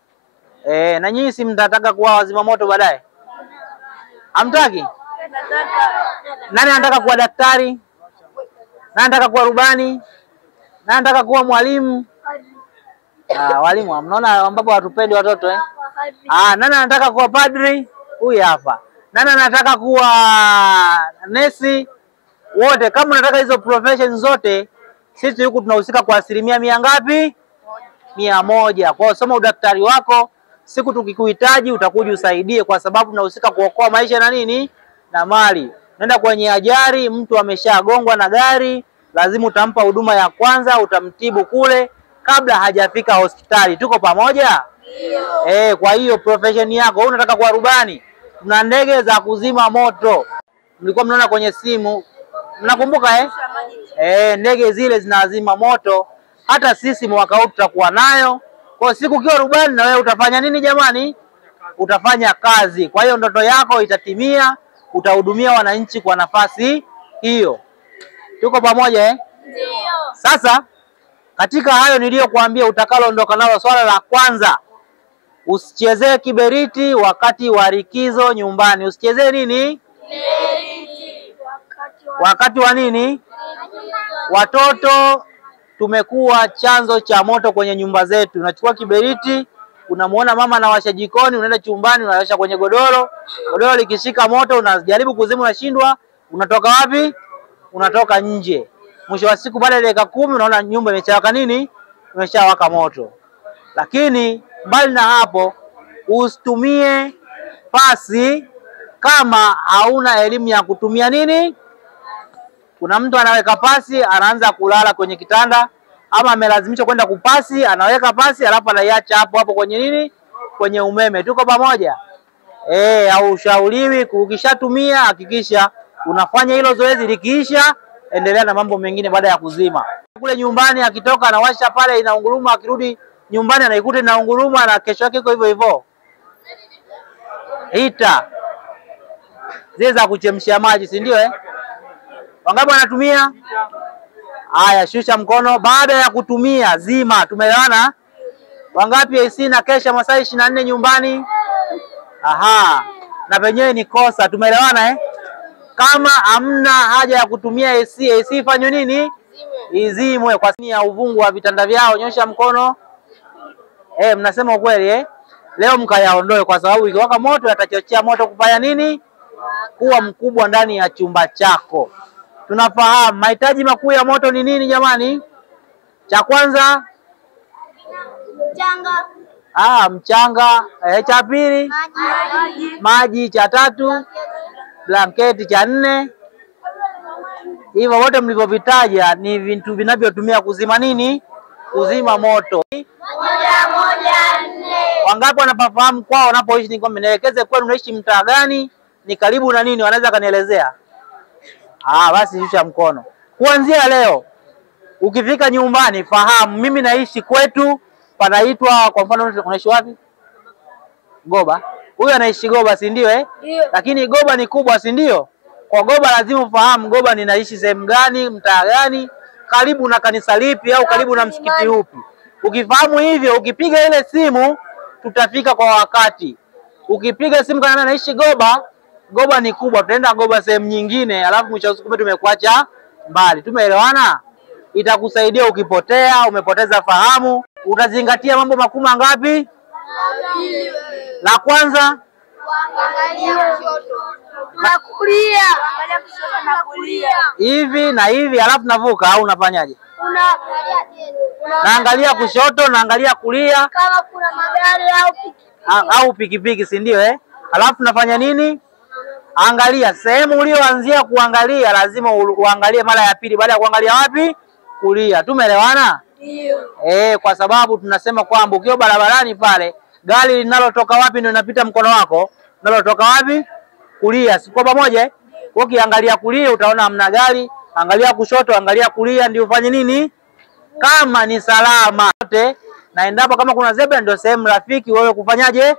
Na nyinyi si mtataka kuwa wazima moto baadaye? Hamtaki? Nani anataka kuwa daktari? Nani anataka kuwa rubani? Nani anataka kuwa mwalimu? Walimu mnaona ambapo hatupendi watoto nani anataka kuwa padri? Huyu hapa. Nani anataka kuwa nesi? Wote. Kama unataka hizo profession zote, sisi huku tunahusika kwa 100% ngapi? 100. Kwa hiyo soma udaktari wako, siku tukikuhitaji utakuja usaidie, kwa sababu tunahusika kuokoa maisha na nini? Na mali. Nenda kwenye ajali, mtu ameshagongwa na gari, lazima utampa huduma ya kwanza, utamtibu kule kabla hajafika hospitali. Tuko pamoja? Ndio. Kwa hiyo profession yako, wewe unataka kuwa rubani, kuna ndege za kuzima moto. Mlikuwa mnaona kwenye simu. Mnakumbuka ndege zile zinazima moto. Hata sisi mwaka huu tutakuwa nayo. Kwa siku ukiwa rubani na wewe utafanya nini jamani? Utafanya kazi. Kwa hiyo ndoto yako itatimia, utahudumia wananchi kwa nafasi hiyo. Tuko pamoja Ndio. Sasa katika hayo niliyokuambia utakaloondoka nalo, swala la kwanza, usichezee kiberiti wakati wa likizo nyumbani. Usichezee nini? Kiberiti. Wakati wa nini? Watoto tumekuwa chanzo cha moto kwenye nyumba zetu. Unachukua kiberiti, unamuona mama anawasha jikoni, unaenda chumbani unawasha kwenye godoro. Godoro likishika moto unajaribu kuzima, unashindwa, unatoka wapi? Unatoka nje. Mwisho wa siku baada ya dakika 10 unaona nyumba imeshawaka nini? Imeshawaka moto. Lakini mbali na hapo, usitumie pasi kama hauna elimu ya kutumia nini? Kuna mtu anaweka pasi, anaanza kulala kwenye kitanda, ama amelazimishwa kwenda kupasi, anaweka pasi alafu anaiacha hapo kwenye nini? Kwenye umeme. Tuko pamoja? Haushauriwi. Ukishatumia hakikisha unafanya hilo zoezi, likiisha endelea na mambo mengine baada ya kuzima. Kule nyumbani akitoka anawasha pale inaunguruma, akirudi nyumbani anaikuta inaunguruma, na kesho yake iko hivyo hivyo. Hita zile za kuchemshia maji, si ndio Wangapi wanatumia? Haya, shusha mkono. Baada ya kutumia zima. Tumeelewana? Wangapi AC na kesha masaa 24 nyumbani? Na penyewe ni kosa. Tumeelewana Kama hamna haja ya kutumia AC ifanywe nini? Izimwe kwa sababu ya uvungu wa vitanda vyao. Nyosha mkono. Mnasema ukweli Leo mkayaondoe, kwa sababu ikiwaka moto yatachochea moto kufanya nini? Kuwa mkubwa ndani ya chumba chako. Tunafahamu mahitaji makuu ya moto ni nini jamani? Cha kwanza mchanga. Cha pili maji. Cha tatu blanketi. Cha 4 hivyo wote mlivyovitaja ni vitu vinavyotumia kuzima nini? Kuzima moto. 1, 4. Wangapi wanafahamu kwao wanapoishi? Ni kwamba nielekeze kwenu unaishi mtaa gani? Ni karibu na nini? Wanaweza kanielezea? Basi shusha mkono. Kuanzia leo ukifika nyumbani fahamu mimi naishi kwetu panaitwa, kwa mfano unaishi wapi? Goba. Huyu anaishi Goba, si ndio eh? Lakini Goba ni kubwa, si ndio? Kwa Goba lazima ufahamu Goba ninaishi sehemu gani, mtaa gani, karibu na kanisa lipi au karibu na msikiti upi. Ukifahamu hivyo, ukipiga ile simu tutafika kwa wakati. Ukipiga simu kana naishi Goba, Goba ni kubwa, tutaenda Goba sehemu nyingine, alafu mwisho wa siku tumekuacha mbali. Tumeelewana? Itakusaidia ukipotea, umepoteza fahamu, utazingatia mambo makuu mangapi? La kwanza Kuangalia kushoto na kulia. Kuangalia kushoto na kulia. Hivi na hivi, alafu navuka au unafanyaje? Unaangalia tena. Naangalia kushoto, naangalia kulia. Kama kuna magari au pikipiki, si ndio eh? Alafu nafanya nini? Angalia sehemu ulioanzia kuangalia, lazima uangalie mara ya pili baada ya kuangalia wapi? Kulia. Tumeelewana? Ndio. Kwa sababu tunasema kwamba ukiwa barabarani pale, gari linalotoka wapi ndio linapita mkono wako, linalotoka wapi? Kulia. Si kwa pamoja eh? Ukiangalia kulia utaona hamna gari, angalia kushoto, angalia kulia, ndio ufanye nini? Kama ni salama. Na endapo kama kuna zebra ndio sehemu rafiki wewe kufanyaje?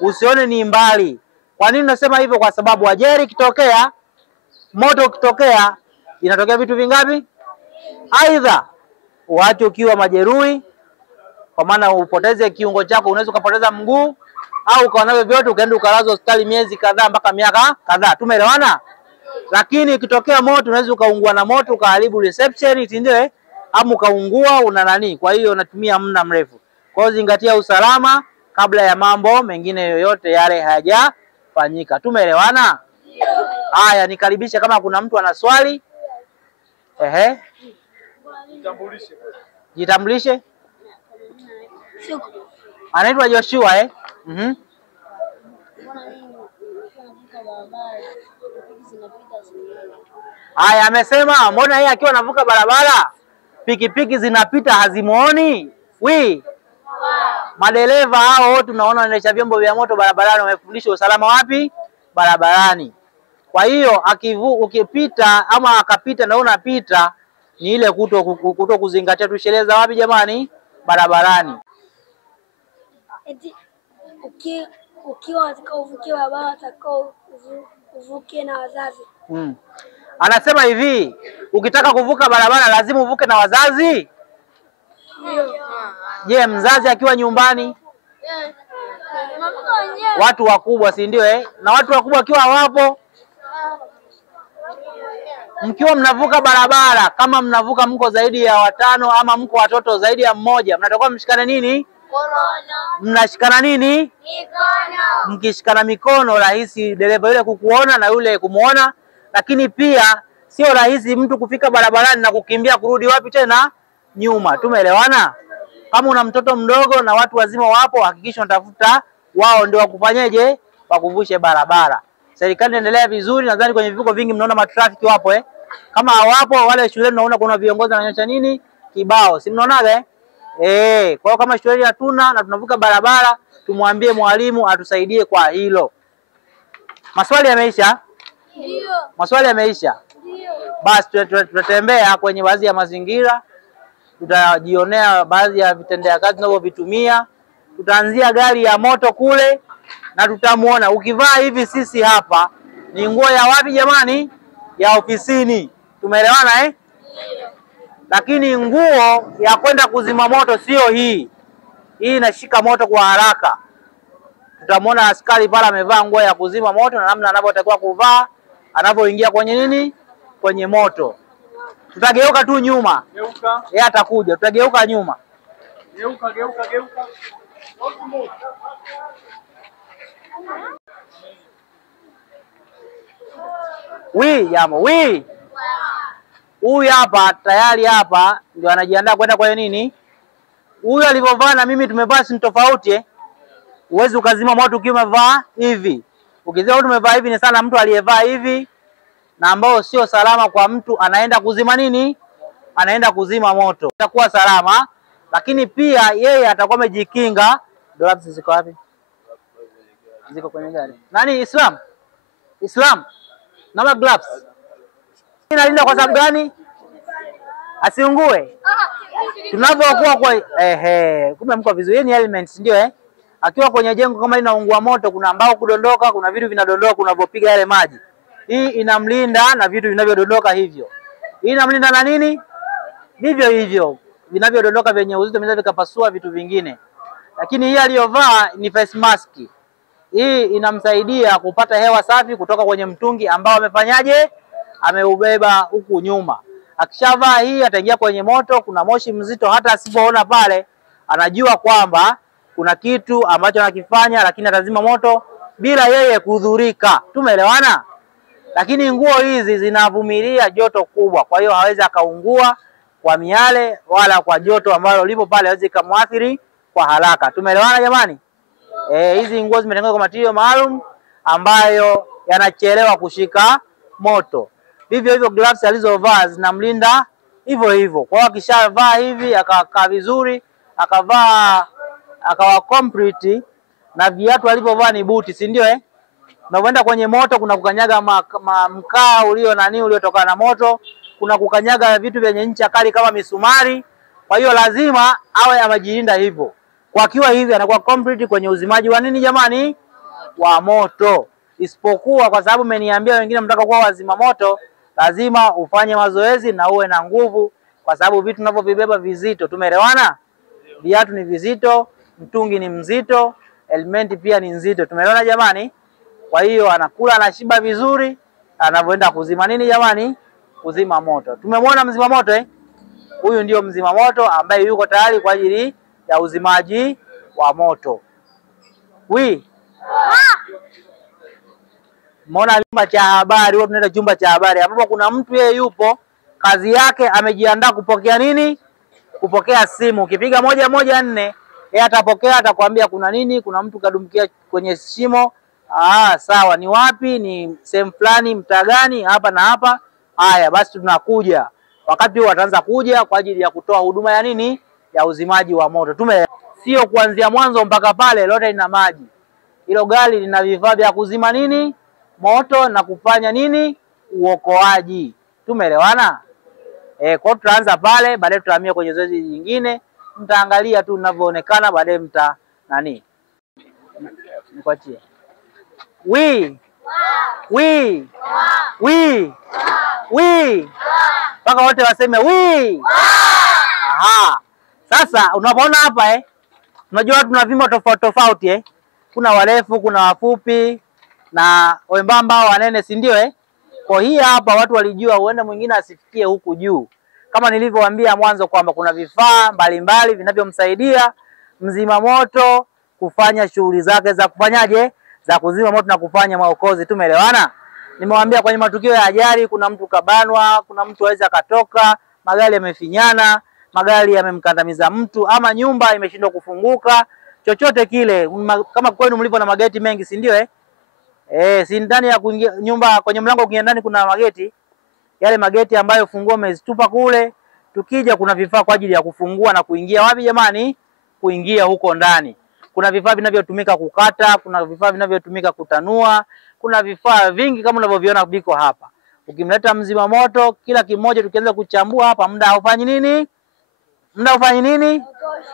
Usione ni mbali. Kwa nini nasema hivyo? Kwa sababu ajali kitokea, moto kitokea, inatokea vitu vingapi? Aidha watu ukiwa majeruhi, kwa maana upoteze kiungo chako, unaweza kupoteza mguu au ukaona vyote ukaenda ukalazwa hospitali miezi kadhaa mpaka miaka kadhaa. Tumeelewana? Lakini ikitokea moto unaweza ukaungua na moto ukaharibu reception, ndio au ukaungua una nani. Kwa hiyo unatumia muda mrefu. Kwa hiyo zingatia usalama kabla ya mambo mengine yoyote yale hayajafanyika. Tumeelewana? Haya, nikaribisha kama kuna mtu ana swali. Jitambulishe. Anaitwa Joshua eh? Haya, amesema mbona yeye akiwa anavuka barabara pikipiki zinapita hazimuoni? Madereva hao wote tunaona wanaendesha vyombo vya moto barabarani wamefundishwa usalama wapi? Barabarani. Kwa hiyo ukipita ama akapita na unapita, ni ile kuto kuzingatia tu sheria za wapi jamani? Barabarani. Ukiwa atakao uvuke barabara atakao uvuke na wazazi. Anasema hivi, ukitaka kuvuka barabara lazima uvuke na wazazi? Je, mzazi akiwa nyumbani? Watu wakubwa, si ndio eh? Na watu wakubwa akiwa hawapo? Mkiwa mnavuka barabara, kama mnavuka mko zaidi ya 5 ama mko watoto zaidi ya 1, mnatakiwa mshikane nini? Mnashikana nini? Mikono. Mkishikana mikono rahisi dereva yule kukuona na yule kumuona, lakini pia sio rahisi mtu kufika barabarani na kukimbia kurudi wapi tena? Nyuma. Tumeelewana? Kama una mtoto mdogo na watu wazima wapo, hakikisha unatafuta wao ndio wakufanyeje? Wakuvushe barabara. Serikali inaendelea vizuri, nadhani kwenye vivuko vingi mnaona matrafiki wapo eh. Kama hawapo wale shuleni naona kuna viongozi wananyosha nini? Kibao. Si mnaonaga eh? Kwa hiyo kama shuleni hatuna na tunavuka barabara, tumwambie mwalimu atusaidie kwa hilo. Maswali yameisha? Ndio. Maswali yameisha? Ndio. Basi tutatembea kwenye baadhi ya mazingira, tutajionea baadhi ya vitendea kazi tunavyovitumia. Tutaanzia gari ya moto kule na tutamuona. Ukivaa hivi sisi hapa ni nguo ya wapi jamani? Ya ofisini. Tumeelewana eh? Lakini nguo ya kwenda kuzima moto sio hii. Hii inashika moto kwa haraka. Tutamuona askari pale amevaa nguo ya kuzima moto na namna anavyotakiwa kuvaa anapoingia kwenye nini? Kwenye moto. Tutageuka tu nyuma. Geuka. Yeye atakuja. Tutageuka nyuma. Geuka. Huyu hapa tayari hapa ndio anajiandaa kwenda kwa nini? Huyu alivyovaa na mimi tumevaa si tofauti eh? Uwezi ukazima moto ukiwa umevaa hivi. Ukizima tumevaa hivi ni sana mtu aliyevaa hivi na ambao sio salama kwa mtu anaenda kuzima nini? Anaenda kuzima moto. Itakuwa salama, lakini pia yeye atakuwa amejikinga. Gloves ziko wapi? Ziko kwenye gari. Nani Islam? Naomba gloves. Inalinda kwa sababu gani? Asiungue. Tunapokuwa kwa kumbe mko vizuri. Ni elements ndio Akiwa kwenye jengo kama linaungua moto, kuna mbao kudondoka, kuna vitu vinadondoka unapopiga yale maji. Hii inamlinda na vitu vinavyodondoka hivyo. Hii inamlinda na nini? Vivyo hivyo vinavyodondoka vyenye uzito vinaweza vikapasua vitu vingine. Lakini hii aliyovaa ni face mask. Hii inamsaidia kupata hewa safi kutoka kwenye mtungi ambao amefanyaje? Ameubeba huku nyuma. Akishavaa hii ataingia kwenye moto, kuna moshi mzito, hata asipoona pale anajua kwamba kuna kitu ambacho anakifanya, lakini atazima moto bila yeye kudhurika. Tumeelewana? Lakini nguo hizi zinavumilia joto kubwa, kwa hiyo hawezi akaungua kwa miale wala kwa joto ambalo lipo pale, hawezi kumwathiri kwa haraka. Tumeelewana jamani? Hizi nguo zimetengenezwa kwa material maalum ambayo yanachelewa kushika moto. Vivyo hivyo gloves alizovaa zinamlinda hivyo hivyo. Kwa hiyo akishavaa hivi akakaa vizuri, akavaa akawa complete, na viatu alivyovaa ni buti, si ndio Unapoenda kwenye moto kuna kukanyaga mkaa uliotokana na moto, kuna kukanyaga vitu vyenye ncha kali kama misumari. Kwa hiyo lazima awe amejilinda hivyo. Kwa kiwa hivi anakuwa complete kwenye uzimaji wa nini jamani? Wa moto. Isipokuwa kwa sababu mmeniambia wengine mtaka kuwa wazima moto, lazima ufanye mazoezi na uwe na nguvu, kwa sababu vitu tunavyovibeba vizito. Tumeelewana? Viatu ni vizito, mtungi ni mzito, elementi pia ni nzito. Tumeelewana jamani? Kwa hiyo anakula, anashiba vizuri anapoenda kuzima nini jamani? Kuzima moto. Tumemwona mzima moto Huyu ndio mzima moto ambaye yuko tayari kwa ajili ya uzimaji wa moto. Mona chumba cha habari, huwa tunaenda chumba cha habari ambapo kuna mtu yeye yupo kazi yake amejiandaa kupokea nini? Kupokea simu. Ukipiga 114 yeye atapokea, atakwambia kuna nini, kuna mtu kadumkia kwenye shimo. Sawa, ni wapi? Ni sehemu fulani, mtaa gani? Hapa na hapa. Haya basi tunakuja. Wakati huo ataanza kuja kwa ajili ya kutoa huduma ya nini? Ya uzimaji wa moto. Sio kuanzia mwanzo mpaka pale lote lina maji. Hilo gari lina vifaa vya kuzima nini? Moto na kufanya nini? Uokoaji. Tumeelewana? Kwa tutaanza pale, baadaye tutahamia kwenye zoezi lingine. Mtaangalia tu ninavyoonekana, baadaye nikwachie. Paka wote waseme Sasa unapoona hapa unajua tuna vimo tofauti tofauti Kuna warefu, kuna wafupi na wembamba, wanene, si ndio Kwa hii hapa watu walijua huenda mwingine asifikie huku juu. Kama nilivyowaambia mwanzo kwamba kuna vifaa mbalimbali vinavyomsaidia mzima moto kufanya shughuli zake za kufanyaje? Za kuzima moto na kufanya maokozi. Tumeelewana? Nimewaambia kwenye matukio ya ajali kuna mtu kabanwa, kuna mtu aweza katoka, magari yamefinyana, magari yamemkandamiza mtu, ama nyumba imeshindwa kufunguka, chochote kile. Kama kwenu mlipo na mageti mengi, si ndio si ndani ya kuingia nyumba, kwenye mlango kuingia ndani kuna mageti. Yale mageti ambayo funguo umezitupa kule, tukija kuna vifaa kwa ajili ya kufungua na kuingia wapi jamani? Kuingia huko ndani. Kuna vifaa vinavyotumika kukata, kuna vifaa vinavyotumika kutanua, kuna vifaa vingi kama unavyoviona viko hapa. Ukimleta mzima moto, kila kimoja tukianza kuchambua hapa, muda haufanyi nini? Muda haufanyi nini?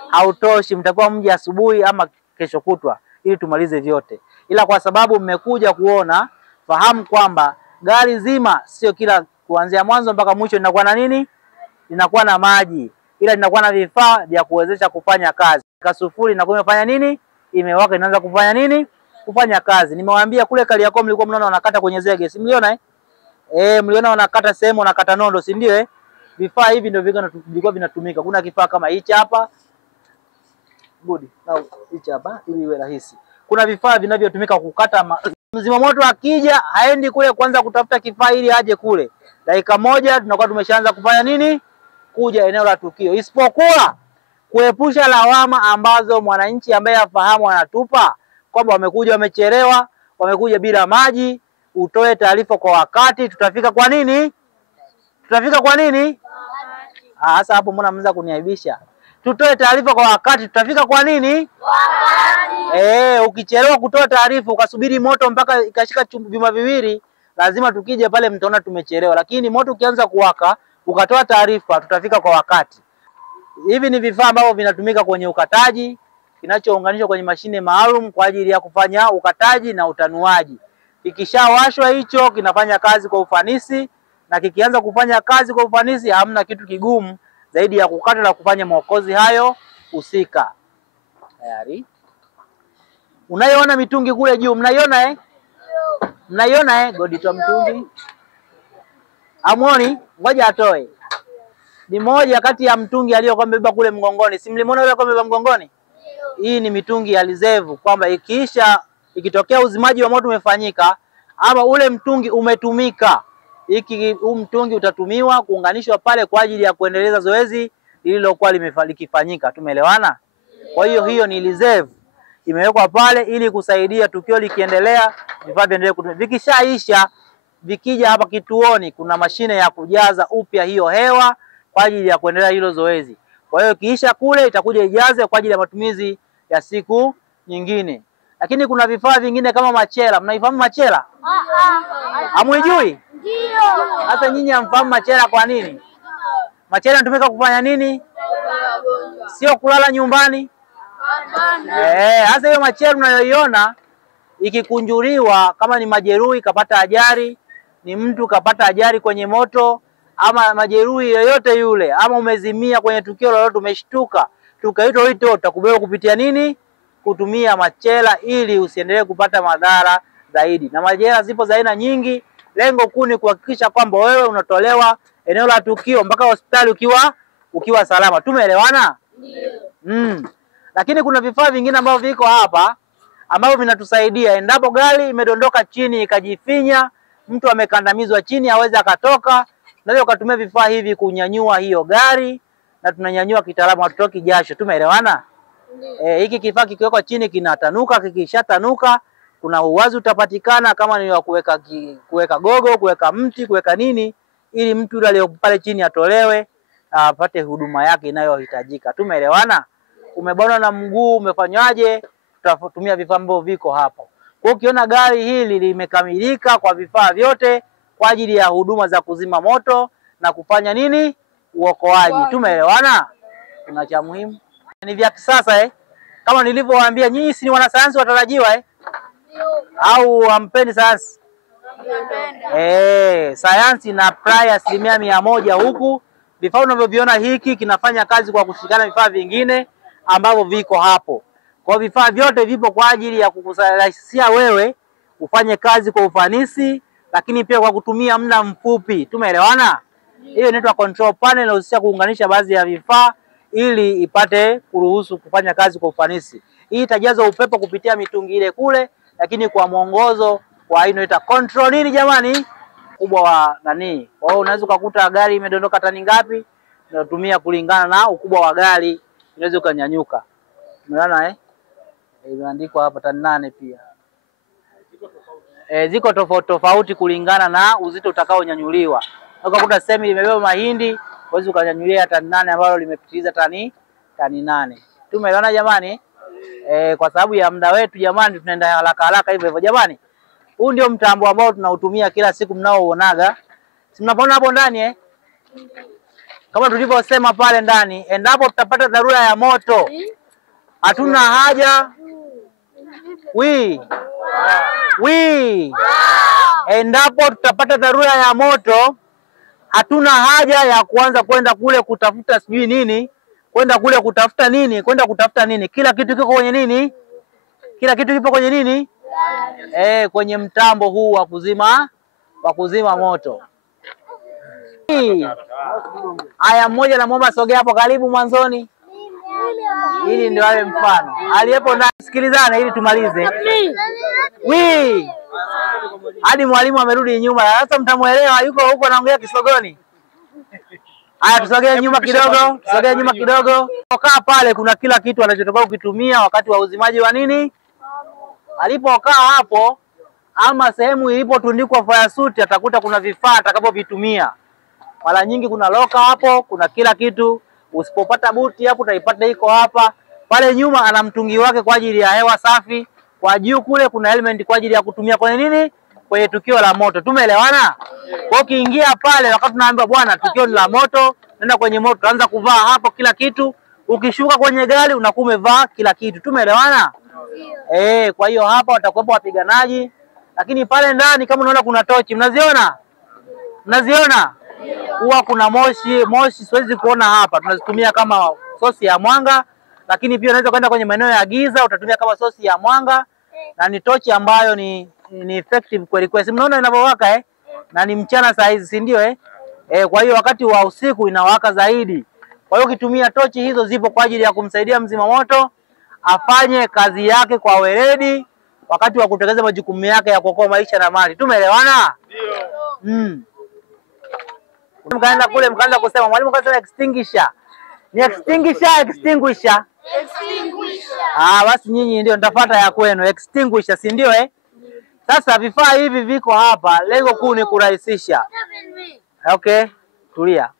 Hautoshi. Mtakuwa mje asubuhi ama kesho kutwa ili tumalize vyote. Ila kwa sababu mmekuja kuona, fahamu kwamba gari zima sio kila kuanzia mwanzo mpaka mwisho linakuwa na nini? Linakuwa na maji. Ila linakuwa na vifaa vya kuwezesha kufanya kazi. Kasufuri inakuwa imefanya nini? Imewaka, inaanza kufanya nini? Kufanya kazi. Nimewaambia kule Kariakoo mlikuwa mnaona wanakata kwenye zege, si mliona mliona wanakata sehemu, wanakata nondo, si ndio Vifaa hivi ndio vilikuwa vinatumika. Kuna kifaa kama hichi hapa. Good. Now hichi hapa ili iwe rahisi. Kuna vifaa vinavyotumika kukata mzima moto akija, haendi kule kwanza kutafuta kifaa ili aje kule. Dakika moja tunakuwa tumeshaanza kufanya nini? Kuja eneo la tukio. Isipokuwa kuepusha lawama ambazo mwananchi ambaye afahamu anatupa kwamba wamekuja wamechelewa, wamekuja bila maji. Utoe taarifa kwa wakati. Tutafika kwa nini? Tutafika kwa nini? Sasa hapo mbona mnaanza kuniaibisha? Tutoe taarifa kwa wakati. Tutafika kwa nini? Wakati. Ukichelewa kutoa taarifa ukasubiri moto mpaka ikashika vyuma viwili, lazima tukija pale mtaona tumechelewa, lakini moto ukianza kuwaka ukatoa taarifa, tutafika kwa wakati. Hivi ni vifaa ambavyo vinatumika kwenye ukataji, kinachounganishwa kwenye mashine maalum kwa ajili ya kufanya ukataji na utanuaji. Ikishawashwa hicho kinafanya kazi kwa ufanisi, na kikianza kufanya kazi kwa ufanisi hamna kitu kigumu zaidi ya kukata na kufanya maokozi hayo husika. Tayari. Unaiona mitungi kule juu, mnaiona eh? Mnaiona eh? Goditoa mtungi. Amoni, ngoja atoe. Ni moja kati ya mtungi aliyokuwa amebeba kule mgongoni. Si mlimwona yule alikuwa amebeba mgongoni? Hii ni mitungi ya reserve, kwamba ikitokea uzimaji wa moto umefanyika ama ule mtungi umetumika, huu mtungi utatumiwa kuunganishwa pale kwa ajili ya kuendeleza zoezi lililokuwa likifanyika. Tumeelewana? Kwa hiyo ni reserve, imewekwa pale ili kusaidia tukio likiendelea, vifaa viendelee kutumika. Vikishaisha, vikija hapa kituoni, kuna mashine ya kujaza upya hiyo hewa kwa ajili ya kuendelea hilo zoezi. Kwa hiyo kiisha kule itakuja ijaze kwa ajili ya matumizi ya siku nyingine. Lakini kuna vifaa vingine kama machela. Mnaifahamu machela? Hamuijui? Ndio. Sasa nyinyi hamfahamu machela kwa nini? Machela inatumika kufanya nini? Sio kulala nyumbani. Sasa hiyo machela unayoiona ikikunjuliwa, kama ni majeruhi kapata ajali, ni mtu kapata ajali kwenye moto, ama majeruhi yoyote yule, ama umezimia kwenye tukio lolote, umeshtuka, tukaitwa wito, utakubeba kupitia nini? Kutumia machela ili usiendelee kupata madhara zaidi. Na machela zipo za aina nyingi. Lengo kuu ni kuhakikisha kwamba wewe unatolewa eneo la tukio mpaka hospitali ukiwa salama. Tumeelewana? Ndio. Lakini kuna vifaa vingine ambavyo viko hapa ambavyo vinatusaidia endapo gari imedondoka chini ikajifinya, mtu amekandamizwa chini aweze akatoka, na leo ukatumia vifaa hivi kunyanyua hiyo gari, na tunanyanyua kitaalamu, hatutoki jasho. Tumeelewana? Hiki kifaa kikiwekwa chini kinatanuka, kikishatanuka kuna uwazi utapatikana kama ni wa kuweka gogo, kuweka mti, kuweka nini, ili mtu yule aliye pale chini atolewe apate huduma yake inayohitajika. Tumeelewana? Umebana na mguu, umefanywaje? Tutatumia vifaa ambavyo viko hapo. Kwa hiyo ukiona gari hili limekamilika kwa vifaa vyote kwa ajili ya huduma za kuzima moto na kufanya nini? Uokoaji. Tumeelewana? Kuna cha muhimu. Ni vya kisasa kama nilivyowaambia nyinyi, si ni wanasayansi watarajiwa au hampendi sayansi? Sayansi na apply 100% huku. Vifaa unavyoviona hiki kinafanya kazi kwa kushikana vifaa vingine ambavyo viko hapo. Kwa vifaa vyote vipo kwa ajili ya kukusaidia wewe ufanye kazi kwa ufanisi, lakini pia kwa kutumia muda mfupi. Tumeelewana? Hiyo inaitwa control panel, inahusisha kuunganisha baadhi ya vifaa ili ipate kuruhusu kufanya kazi kwa ufanisi. Hii itajaza upepo kupitia mitungi ile kule, lakini kwa mwongozo wa aina inaitwa control nini jamani? Ukubwa wa nani. Kwa hiyo unaweza kukuta gari imedondoka tani ngapi, unatumia kulingana na ukubwa wa gari, unaweza ukanyanyuka. Umeona imeandikwa hapa tani 8 pia. Ziko tofauti kulingana na uzito utakaonyanyuliwa. Ukakuta semi limebeba mahindi, uweze ukanyanyulia tani 8 ambalo limepitiliza tani 8. Tumeelewana jamani? Kwa sababu ya muda wetu jamani, tunaenda haraka hivyo jamani. Huu ndio mtambo ambao tunautumia kila siku mnaoonaga. Si mnapoona hapo ndani Kama tulivyosema pale ndani, endapo tutapata dharura ya moto, hatuna haja endapo tutapata dharura ya moto, hatuna haja ya kuanza kwenda kule kutafuta sijui nini, kwenda kule kutafuta nini, Kila kitu kiko kwenye nini? Kila kitu kipo kwenye nini? Kwenye mtambo huu wa kuzima moto. Haya, mmoja namuomba sogea hapo karibu mwanzoni. Hili ndio wale mfano. Aliyepo ndani, sikilizane ili tumalize. Hadi mwalimu amerudi nyuma. Sasa mtamuelewa, yuko huko anaongea Kisogoni. Haya, tusogee nyuma kidogo. Kaa pale, kuna kila kitu anachotoka kukitumia wakati wa uzimaji wa nini? Alipokaa hapo ama sehemu ilipotundikwa fire suit, atakuta kuna vifaa atakavyovitumia. Mara nyingi kuna loka hapo, kuna kila kitu. Usipopata buti hapo utaipata iko hapa. Pale nyuma ana mtungi wake kwa ajili ya hewa safi. Kwa juu kule kuna element kwa ajili ya kutumia kwenye nini? kwenye tukio la moto. Tumeelewana? Kwa ukiingia pale wakati tunaambiwa bwana tukio ni la moto, nenda kwenye moto, utaanza kuvaa hapo kila kitu. Ukishuka kwenye gari unakuwa umevaa kila kitu. Tumeelewana? Kwa hiyo hapa watakuwepo wapiganaji, lakini pale ndani kama unaona kuna tochi, mnaziona? Mnaziona? Huwa kuna moshi siwezi kuona hapa. Tunazitumia kama sosi ya mwanga, lakini pia unaweza kwenda kwenye maeneo ya giza utatumia kama sosi ya mwanga, na ni tochi ambayo ni effective kweli kweli. Mnaona inavyowaka na ni mchana saa hizi, si ndio kwa hiyo wakati wa usiku inawaka zaidi. Kwa hiyo ukitumia tochi hizo zipo kwa ajili ya kumsaidia mzima moto afanye kazi yake kwa weledi wakati wa kutekeleza majukumu yake ya kuokoa maisha na mali. Tumeelewana? Ndio. Mkaenda kule mkaanza kusema mwalimu kasema extinguisher. Ni extinguisher. Basi nyinyi ndio nitafuata ya kwenu extinguisher, si ndio Sasa vifaa hivi viko hapa, lengo kuu ni kurahisisha. Okay, tulia.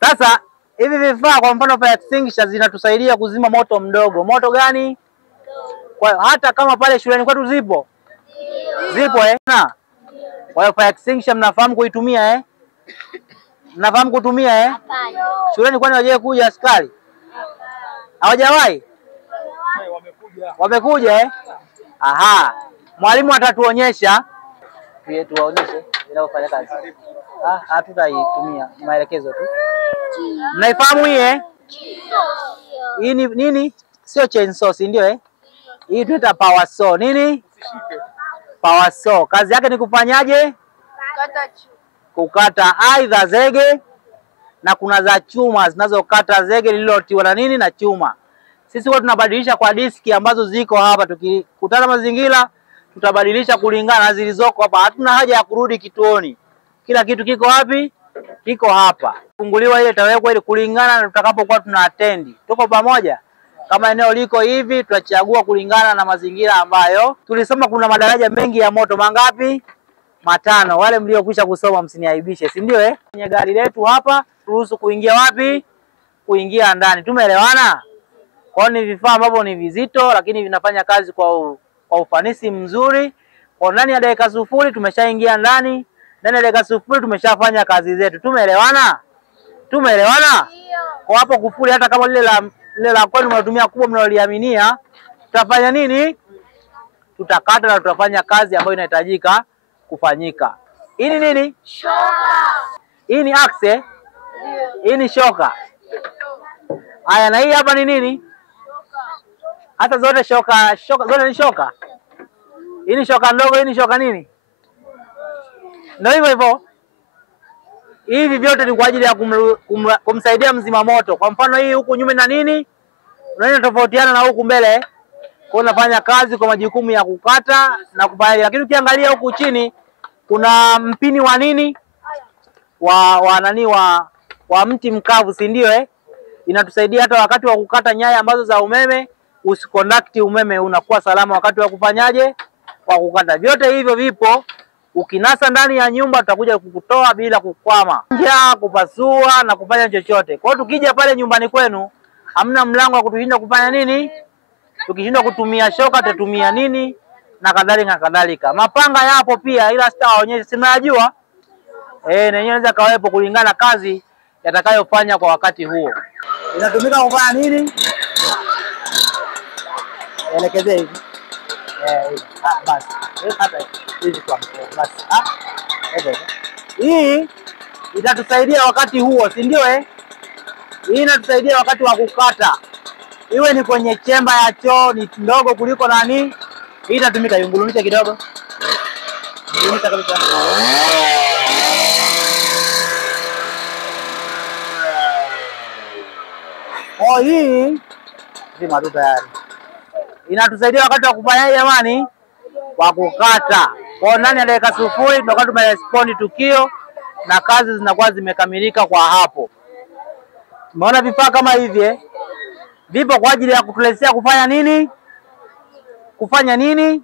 Sasa hivi vifaa kwa mfano fire extinguisher zinatusaidia kuzima moto mdogo. Moto gani? Kwa hata kama pale shuleni kwetu zipo. Zipo na. Kwa hiyo fire extinguisher mnafahamu kuitumia Mnafahamu kutumia Shuleni kwani waje kuja askari? Hawajawahi? Wamekuja Aha. Mwalimu atatuonyesha. Tuwaonyeshe inavyofanya kazi. Hatutaitumia maelekezo tu. Mnaifahamu hii Hii ni nini? Sio chainsaw, si ndio Hii tunaita power saw. Nini? Power saw. Kazi yake ni kufanyaje? Kukata aidha zege, na kuna za chuma zinazokata zege lililotiwa na nini na chuma. Sisi huwa tunabadilisha kwa diski ambazo ziko hapa. Tukikutana mazingira tutabadilisha kulingana na zilizoko hapa. Hatuna haja ya kurudi kituoni. Kila kitu kiko wapi? Kiko hapa. Funguliwa ile itawekwa ile kulingana na tutakapokuwa tuna attend. Tuko pamoja? Kama eneo liko hivi tutachagua kulingana na mazingira ambayo tulisoma. Kuna madaraja mengi ya moto. Mangapi? 5. Wale mliokwisha kusoma msiniaibishe, si ndio Kwenye gari letu hapa turuhusu kuingia wapi? Kuingia ndani. Tumeelewana? Kwa ni vifaa ambavyo ni vizito lakini vinafanya kazi kwa ufanisi mzuri. Kwa ndani ya dakika 0 tumeshaingia ndani. Ndani ya dakika 0 tumeshafanya kazi zetu. Tumeelewana? Tumeelewana? Kwa hapo kufuli hata kama lile la kwenu mnatumia kubwa mnaliaminia, tutafanya nini? Tutakata na tutafanya kazi ambayo inahitajika kufanyika. Hii ni nini? Shoka. Hii ni axe. Hii ni shoka. Haya, na hii hapa ni nini? Hata zote shoka zote ni shoka. Hii ni shoka ndogo, hii ni shoka nini? Ndio hivyo. Hivi vyote ni kwa ajili ya kumsaidia mzima moto. Kwa mfano hii huku nyuma na nini? Unaona tofautiana na huku mbele. Kwa unafanya kazi kwa majukumu ya kukata na kufanya. Lakini ukiangalia huku chini kuna mpini wa nini? Wa mti mkavu, si ndio Inatusaidia hata wakati wa kukata nyaya ambazo za umeme usikondakti umeme, unakuwa salama wakati wa kufanyaje? Wa kukata. Vyote hivyo vipo. Ukinasa ndani ya nyumba tutakuja kukutoa bila kukwama. Njia, kupasua na kufanya chochote. Kwa hiyo tukija pale nyumbani kwenu hamna mlango wa kutushinda kufanya nini? Tukishindwa kutumia shoka tutatumia nini? Na kadhalika. Mapanga yapo pia ila sitawaonyesha, si mnajua. Na yenyewe inaweza kawepo kulingana kazi yatakayofanya kwa wakati huo. Inatumika kufanya nini? Elekeze hivi. Basi. Hata hivi kwa basi. Hii itatusaidia wakati huo, si ndio Hii inatusaidia wakati wa kukata. Iwe ni kwenye chemba ya choo, ni ndogo kuliko nani? Hii itatumika. Yungulumisha kidogo. Yungulumisha kabisa. Hii zima tu tayari. Inatusaidia wakati wa kufanya jamani? Wa kukata. Kwa ndani ya dakika 0 tunakuwa tumerespond tukio na kazi zinakuwa zimekamilika kwa hapo. Umeona vifaa kama hivi vipo kwa ajili ya kutuletea kufanya nini? Kufanya nini?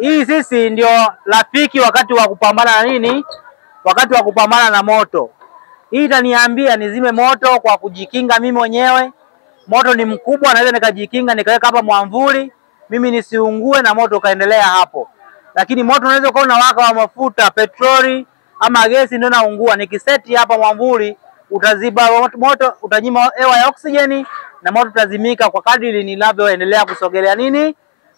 Hii sisi ndio rafiki wakati wa kupambana na nini? Wakati wa kupambana na moto. Hii itaniambia nizime moto kwa kujikinga mimi mwenyewe. Moto ni mkubwa, naweza nikajikinga nikaweka hapa mwamvuli. mimi nisiungue na moto ukaendelea hapo. Lakini moto unaweza kuwa unawaka wa mafuta, petroli ama gesi ndio naungua. Nikiseti hapa mwamvuli utaziba moto, utanyima hewa ya oksijeni na moto utazimika kwa kadri ninavyoendelea kusogelea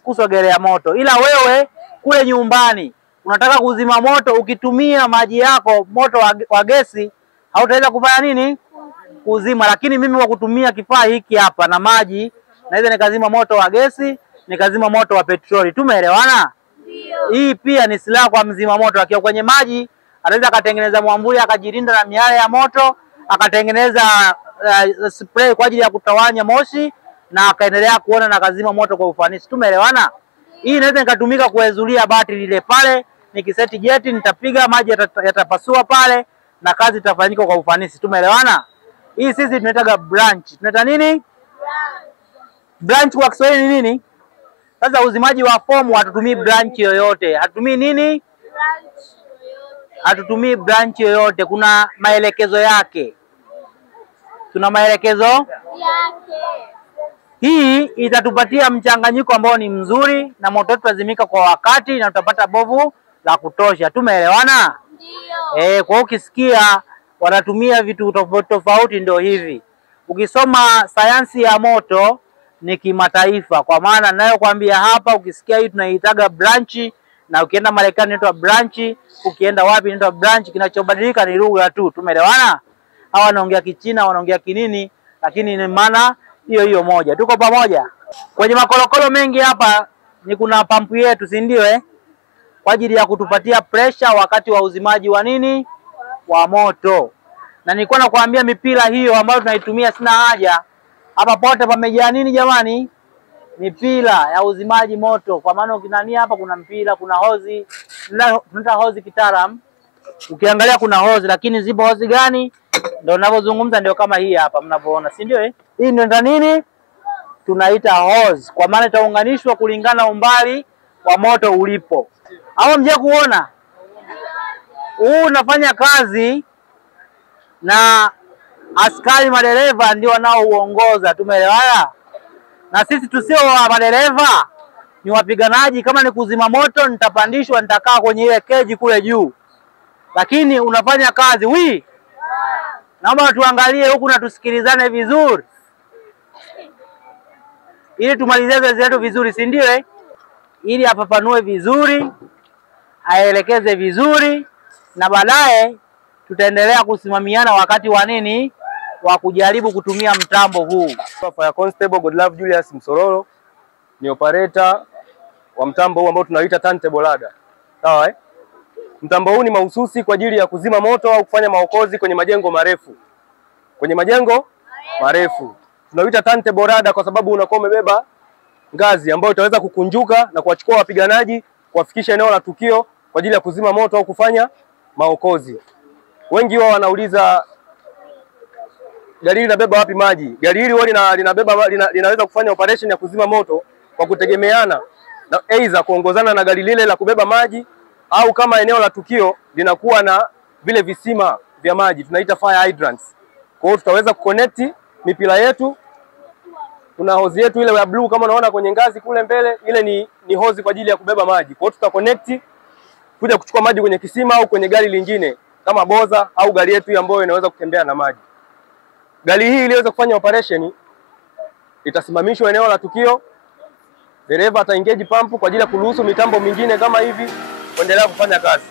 kusogelea moto. Ila wewe kule nyumbani unataka kuzima moto, ukitumia maji yako moto wa gesi hautaweza kufanya kuzima. Lakini mimi kwa kutumia kifaa hiki hapa na maji naweza nikazima moto wa gesi, nikazima moto wa petroli. Tumeelewana? Hii pia ni silaha kwa mzima moto. Akiwa kwenye maji anaweza akatengeneza mwamvuli akajilinda na miale ya moto, akatengeneza spray kwa ajili ya kutawanya moshi na akaendelea kuona na kazima moto kwa ufanisi. Tumeelewana? Hii inaweza ikatumika kuezulia bati lile pale, nikiseti jeti nitapiga maji yatapasua pale na kazi itafanyika kwa ufanisi. Tumeelewana? Hii sisi tunaitaga branch. Tunaita nini? Branch kwa Kiswahili ni nini? Sasa uzimaji wa fomu hatutumii branch yoyote. Hatutumii nini? Hatutumii branch yoyote. Kuna maelekezo yake. Tuna maelekezo yake. Hii itatupatia mchanganyiko ambao ni mzuri na moto wetu utazimika kwa wakati na tutapata bovu la kutosha. Tumeelewana? Ndio. Kwa ukisikia wanatumia vitu tofauti tofauti ndio hivi. Ukisoma sayansi ya moto ni kimataifa, kwa maana nayo kwambia hapa ukisikia hii tunaitaga branch, na ukienda Marekani inaitwa branch, ukienda wapi inaitwa branch, kinachobadilika ni lugha tu. Tumeelewana? Hawa wanaongea Kichina, wanaongea kinini, lakini ni maana hiyo moja. Tuko pamoja? Kwenye makorokoro mengi hapa ni kuna pampu yetu, si ndio kwa ajili ya kutupatia pressure wakati wa uzimaji wa wa moto. Na nilikuwa nakwambia mipira hiyo ambayo tunaitumia sina haja. Hapa pote pamejaa nini jamani? Mipira ya uzimaji moto. Kwa maana ukinania hapa kuna mpira, kuna hozi, tunaita hozi kitaalamu. Ukiangalia kuna hozi, lakini zipo hozi gani? Ndio ninavyozungumza ndio kama hii hapa mnavyoona, si ndio Hii ndio nini? Tunaita hose, kwa maana itaunganishwa kulingana umbali wa moto ulipo. Hapo mje kuona? Huu unafanya kazi na askari madereva ndio wanaouongoza. Tumeelewana? Na sisi tusio wa madereva ni wapiganaji. Kama ni kuzima moto nitapandishwa, nitakaa kwenye ile keji kule juu. Lakini unafanya kazi. Naomba tuangalie huku na tusikilizane vizuri, ili tumalizie zoezi letu vizuri, si ndio Ili afafanue vizuri, aelekeze vizuri, na baadaye tutaendelea kusimamiana wakati wa wa kujaribu kutumia mtambo huu. Fire Constable Godlove Julius Msororo ni operator wa mtambo huu ambao tunaita turntable ladder. Sawa Mtambo huu ni mahususi kwa ajili ya kuzima moto au kufanya maokozi kwenye majengo marefu. Kwenye majengo marefu tunaita turntable ladder kwa sababu unakuwa umebeba ngazi ambayo itaweza kukunjuka na kuwachukua wapiganaji kuwafikisha eneo la tukio kwa ajili ya kuzima moto au kufanya maokozi. Wengi wao wanauliza gari linabeba wapi maji? Gari hili wao linaweza kufanya operation ya kuzima moto kwa kutegemeana na aidha kuongozana na gari lile la kubeba maji, au kama eneo la tukio linakuwa na vile visima vya maji tunaita fire hydrants. Kwa hiyo tutaweza kuconnect mipira yetu. Kuna hose yetu ile ya blue kama unaona kwenye ngazi kule mbele, ile ni hose kwa ajili ya kubeba maji. Kwa hiyo tutaconnect kuja kuchukua maji kwenye kisima au kwenye gari lingine kama boza au gari yetu ambayo inaweza kutembea na maji. Gari hii iliweza kufanya operation itasimamishwa eneo la tukio. Dereva ata engage pump kwa ajili ya kuruhusu mitambo mingine kama hivi kuendelea kufanya kazi.